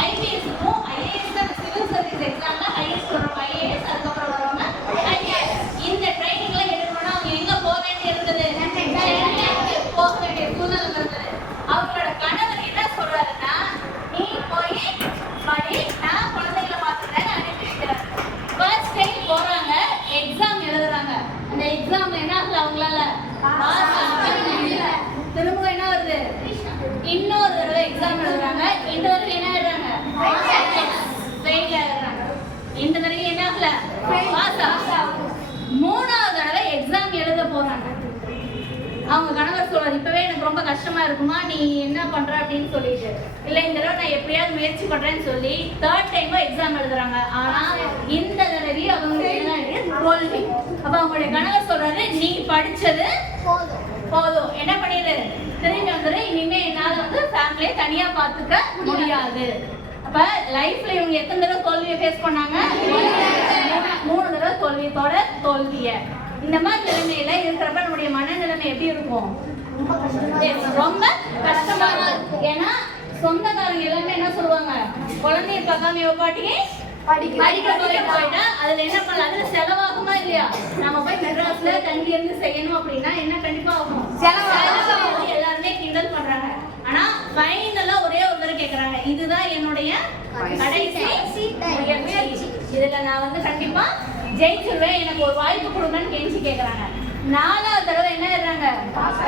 ஐபிஎஸ்க்கும் ஐஏஎஸ் தான் சிவில் சர்வீஸ் எக்ஸாம்ல ஹையஸ்ட் வரவங்க ஐஏஎஸ் அதுக்கப்புறம் வரவங்க ஐஏஎஸ் இந்த ட்ரைனிங்லாம் எடுக்கணும்னா அவங்க எங்க போக வேண்டி இருந்தது போக வேண்டிய சூழ்நிலை இருந்தது அவங்களோட கணவர் என்ன சொல்றாருன்னா நீ போய் படி நான் குழந்தைகளை பார்த்துக்கிறேன் அனுப்பி வைக்கிறேன் ஃபர்ஸ்ட் டைம் போறாங்க எக்ஸாம் எழுதுறாங்க அந்த எக்ஸாம்ல என்ன ஆகல அவங்களால திரும்ப என்ன வருது இன்னொரு தடவை எக்ஸாம் எழுதுறாங்க இந்த தடவை என்ன எழுதுறாங்க ஃபெயில் ஆகுறாங்க இந்த தடவை என்ன ஆகல பாஸ் 3வது தடவை எக்ஸாம் எழுத போறாங்க அவங்க கணவர் சொல்றாரு இப்பவே எனக்கு ரொம்ப கஷ்டமா இருக்குமா நீ என்ன பண்ற அப்படின்னு சொல்லிட்டு இல்ல இந்த தடவை நான் எப்படியாவது முயற்சி பண்றேன்னு சொல்லி 3rd டைம் எக்ஸாம் எழுதுறாங்க ஆனா இந்த தடவை அவங்க தோல்வி அப்ப அவங்களுடைய கணவர் சொல்றாரு நீ படிச்சது போதும் என்ன பண்ணிடு திரும்பி வந்துரு இனிமே என்னால வந்து ஃபேமிலியை தனியா பாத்துக்க முடியாது அப்ப லைஃப்ல இவங்க எத்தனை தடவை தோல்வியை ஃபேஸ் பண்ணாங்க 3 தடவை தோல்வியத்தோட தோல்விய இந்த மாதிரி நிலைமையில இருக்கிறப்ப நம்முடைய மனநிலைமை எப்படி இருக்கும் ரொம்ப கஷ்டமா இருக்கும் ஏன்னா சொந்தக்காரங்க எல்லாமே என்ன சொல்லுவாங்க குழந்தைய பார்க்காம இவ பாட்டியே படிக்க போயிட்டா அதுல என்ன பண்ணலாம் அதுல செலவாகுமா இல்லையா நம்ம போய் மெட்ராஸ்ல தங்கி இருந்து செய்யணும் அப்படின்னா என்ன கண்டிப்பா ஆகும் செலவாகும் எல்லாருமே கிண்டல் பண்றாங்க ஆனா ஃபைனலா ஒரே ஒரு தடவை கேக்குறாங்க இதுதான் என்னுடைய கடைசி முயற்சி இதுல நான் வந்து கண்டிப்பா ஜெயிச்சிருவேன் எனக்கு ஒரு வாய்ப்பு கொடுங்கன்னு கெஞ்சி கேக்குறாங்க 4வது தடவை என்ன எழுதுறாங்க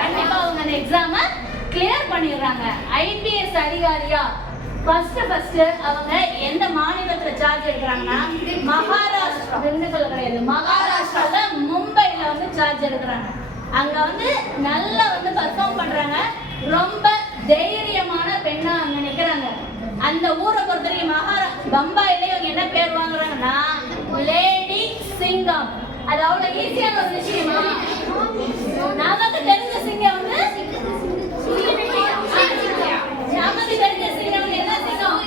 கண்டிப்பா அவங்க அந்த எக்ஸாம கிளியர் பண்ணிடுறாங்க. ஐபிஎஸ் அதிகாரியா ஃபர்ஸ்ட் அவங்க எந்த மாநிலத்துல சார்ஜ் எடுக்கிறாங்கன்னா மகாராஷ்டிரா, திண்டுக்கல்ல கிடையாது, மகாராஷ்டிரால மும்பைல வந்து சார்ஜ் எடுக்கிறாங்க. அங்க வந்து நல்லா வந்து பெர்ஃபார்ம் பண்றாங்க. ரொம்ப தைரியமான பெண்ணா அங்க நிக்கிறாங்க. அந்த ஊரை பொறுத்தவரைக்கும் பம்பாயில இவங்க என்ன பேர் வாங்குறாங்கன்னா லேடி சிங்கம். அது அவ்வளவு ஈஸியான ஒரு விஷயமா? நமக்கு தெரிஞ்ச சிங்கம் வந்து நமக்கு தெரிஞ்ச சிங்கம் என்ன சிங்கம்?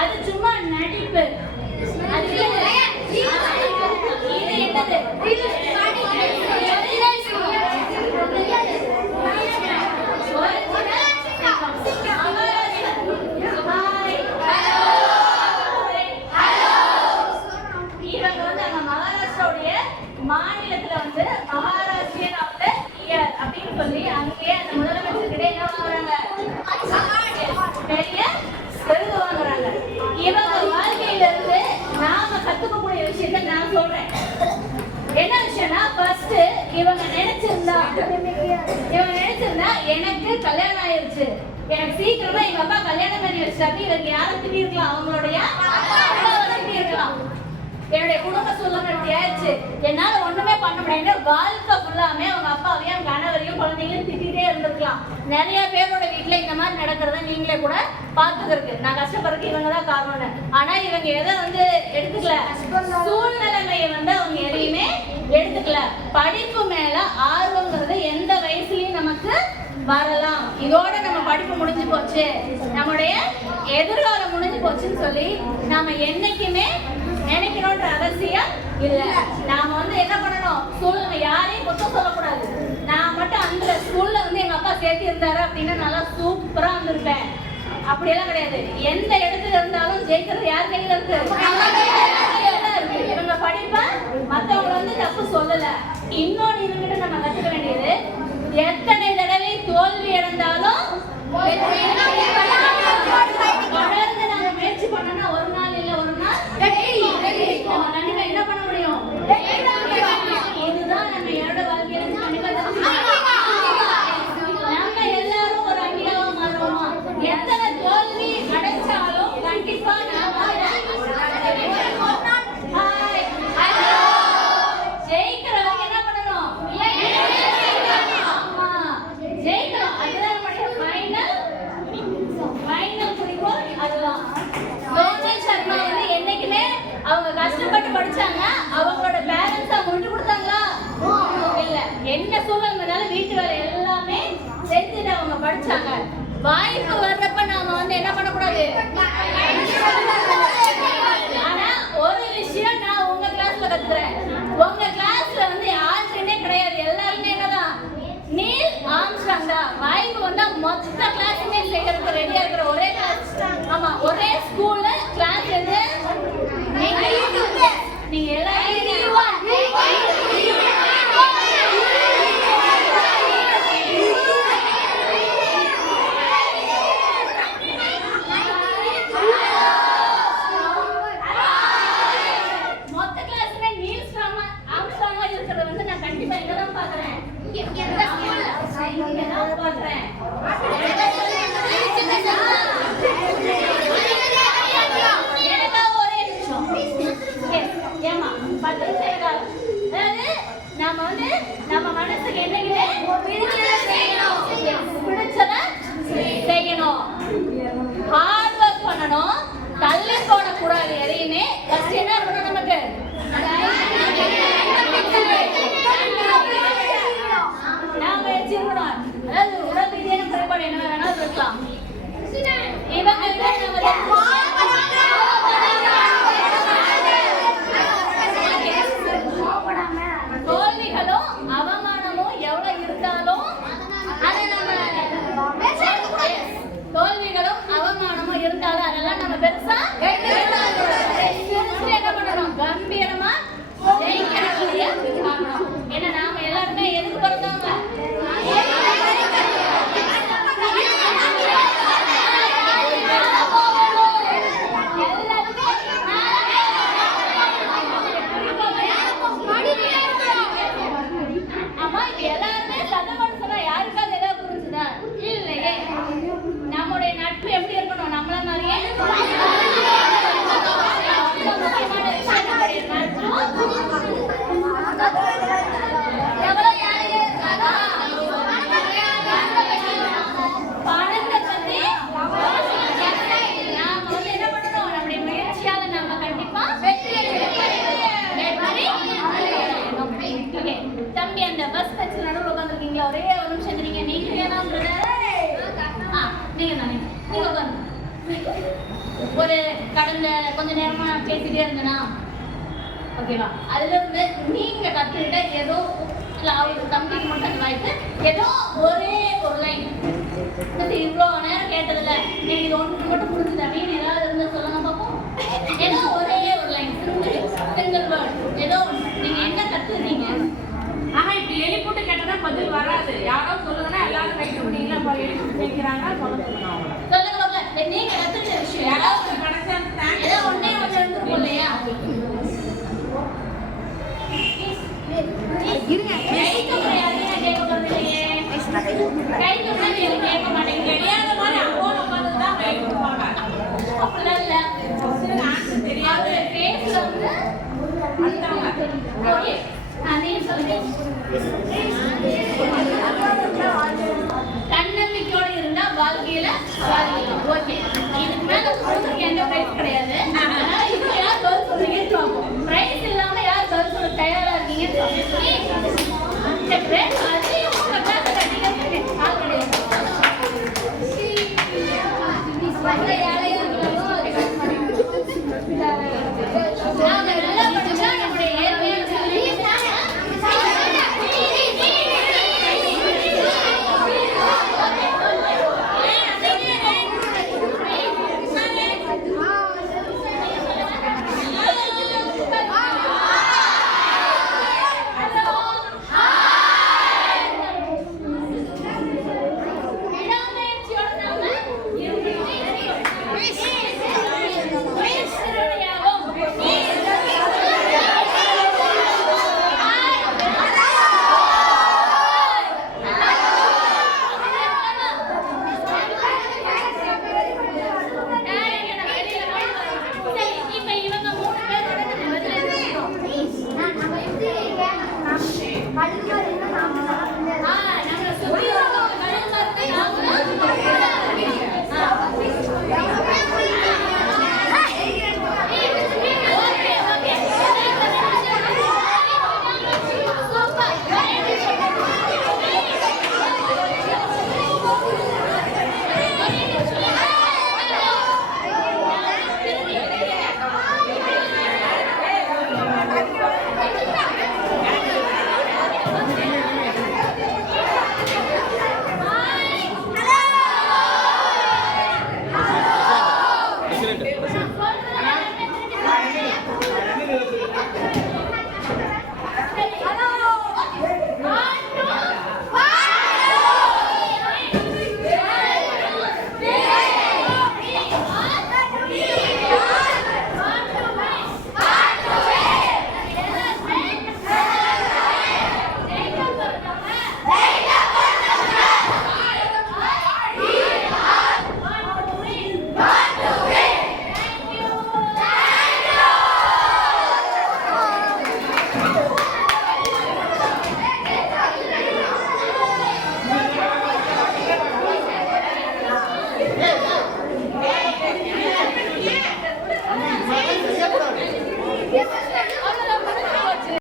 அது சும்மா நடிப்பு. அது இது என்னது? மாநிலத்துல வந்து மகாராஷ்டிரியன் ஆஃப் தி இயர் அப்படின்னு சொல்லி அங்கேயே அந்த முதலமைச்சர் கிட்ட என்ன வாங்குறாங்க? பெரிய விருது வாங்குறாங்க. இவங்க வாழ்க்கையில இருந்து நாம கத்துக்கக்கூடிய விஷயத்த நான் சொல்றேன். என்ன விஷயம்னா ஃபர்ஸ்ட் இவங்க நினைச்சிருந்தா எனக்கு கல்யாணம் ஆயிருச்சு, எனக்கு சீக்கிரமா எங்க அப்பா கல்யாணம் பண்ணி வச்சாங்க, இவங்க யாரும் திட்டிருக்கலாம், அவங்களுடைய திட்டிருக்கலாம். என்னுடைய குடும்ப சூழ்நிலை இப்படி ஆயிடுச்சு, என்னால ஒண்ணுமே பண்ண முடியல, வாழ்க்கை ஃபுல்லாமே அவங்க அப்பாவையும் கணவரையும் குழந்தைங்களையும் திட்டிகிட்டே இருந்திருக்கலாம். நிறைய பேரோட வீட்டுல இந்த மாதிரி நடக்கிறத நீங்களே கூட பார்த்துருக்கு. நான் கஷ்டப்படுறதுக்கு இவங்க தான் காரணம்னு. ஆனா இவங்க எதை வந்து எடுத்துக்கல, சூழ்நிலையை வந்து அவங்க எதையுமே எடுத்துக்கல. படிப்பு மேல ஆர்வங்கிறது எந்த வயசுலயும் நமக்கு வரலாம். இதோட நம்ம படிப்பு முடிஞ்சு போச்சு, நம்முடைய எதிர்காலம் முடிஞ்சு போச்சுன்னு சொல்லி நாம என்னைக்குமே நினைக்கணும்ன்ற அவசியம் இல்ல. நாம வந்து என்ன பண்ணணும், சூழ்நிலை யாரையும் குத்தம் சொல்லக்கூடாது. நான் மட்டும் அந்த ஸ்கூல்ல வந்து எங்க அப்பா சேர்த்து இருந்தாரு அப்படின்னா நல்லா சூப்பரா இருந்திருப்பேன், அப்படியெல்லாம் கிடையாது. எந்த இடத்துல இருந்தாலும் ஜெயிக்கிறது யார் கையில இருக்கு? இவங்க படிப்ப மத்தவங்க வந்து தப்பு சொல்லல. இன்னொன்னு இவங்கிட்ட நம்ம கத்துக்க வேண்டியது, எத்தனை தடவை தோல்வி அடைந்தாலும் தொடர்ந்து நாங்க முயற்சி பண்ணோம்னா ஒரு நாள் இல்ல ஒரு நாள் நம்ம கண்டிப்பா என்ன பண்ண முடியும். இதுதான் நம்ம என்னோட வாழ்க்கையில கண்டிப்பா நம்ம எல்லாரும் ஒரு அங்கீகாரமா மாறுவோமா? எத்தனை தோல்வி அடைச்சாலும் கண்டிப்பா நாம ஜெயிக்கிறவங்க என்ன பண்ணணும்? ஜெயிக்கணும். அதுதான் நம்மளுடைய ஃபைனல் குறிக்கோள். அதுதான் ரோஹினி சர்மா வந்து என்னைக்குமே அவங்க கஷ்டப்பட்டு படிச்சாங்க. அவங்களோட பேரண்ட்ஸ் அவங்க விட்டு கொடுத்தாங்களா? இல்ல. என்ன சூழ்நிலைனாலும் வீட்டு வேலை எல்லாமே செஞ்சுட்டு அவங்க படிச்சாங்க. வாய்ப்பு வர்றப்ப நாம வந்து என்ன பண்ணக்கூடாது. ஆனா ஒரு விஷயம் நான் உங்க கிளாஸ்ல கத்துக்கிறேன். உங்க கிளாஸ்ல வந்து யாருமே கிடையாது, எல்லாருமே என்னதான் நீல் ஆம்ஸ்ட்ராங் தான். வாய்ப்பு வந்தா மொத்த கிளாஸுமே செய்யறதுக்கு ரெடியா இருக்கிற ஒரே கிளாஸ். ஆமா, ஒரே ஸ்கூல்ல கிளாஸ் எது? நீங்க எல்லாரும் மொத்த கிளாஸுமே நீல் ஆம்ஸ்ட்ராங்கா இருக்கிறத வந்து நான் கண்டிப்பா எங்கதான் பாக்குறேன். நம்ம வந்து நம்ம மனசுக்கு என்னைக்குமே பிடிச்சத செய்யணும், ஹார்ட் ஒர்க் பண்ணணும், தள்ளி போடக்கூடாது எதையுமே. ஃபர்ஸ்ட் என்ன இருக்கணும் நமக்கு? நாம வச்சிருக்கணும். அதாவது உடல் ரீதியான குறைபாடு என்ன வேணாலும் இருக்கலாம். தோல்விகளும் அவமானமும் எவ்வளவு இருந்தாலும் அதெல்லாம் நம்ம பெருசா என்ன பண்ணணும்? கம்பீரமா ஜெயிக்கக்கூடிய ஏன்னா நாம எல்லாருமே எதுக்கு பிறந்தவங்க? அம்மா இப்ப எல்லாருமே சத்தம் போட்டு சொன்னா யாருக்கா கடந்த கொஞ்ச நேரமா பேசிட்டே இருந்தேனா ஓகேவா அதுல இருந்து நீங்க கத்துக்கிட்ட ஏதோ இல்ல அவருக்கு தம்பிக்கு மட்டும் அந்த வாய்ப்பு ஏதோ ஒரே ஒரு லைன் இவ்வளோ நேரம் கேட்டதில்ல எனக்கு இது ஒன்று மட்டும் புரிஞ்சுது அப்படின்னு ஏதாவது இருந்தா சொல்லுங்க பார்ப்போம் ஏதோ ஒரே ஒரு லைன் சிங்கிள் வேர்ட் ஏதோ ஒன்று நீங்க என்ன கத்துக்கிறீங்க ஆனா இப்ப எலி போட்டு கேட்டதா பதில் வராது. யாரோ சொல்லுங்கன்னா எல்லாரும் ரைட் பண்ணீங்களா அப்ப எலி போட்டு கேட்கிறாங்க சொல்லுங்க. சொல்லுங்க பாப்பா நீங்க கத்துக்கிட்ட விஷயம் யாராவது கடைசியா தேங்க்ஸ் ஏதோ ஒண்ணே ஒன்று இருந்திருக்கும் இல்லையா இருங்க. கை தூக்குற யாரையும் நான் கேட்க போறது இல்லையே கை தூக்குற நீங்க கேட்க மாட்டேங்க தெரியாத மாதிரி அங்கோட உட்கார்ந்து தான் கை கொடுப்பாங்க. அப்படிலாம் இல்ல கொஸ்டினுக்கு ஆன்சர் தெரியாது. ஃபேஸ்ல வந்து அடுத்தவங்க ஓகே நீங்க சொல்லுங்க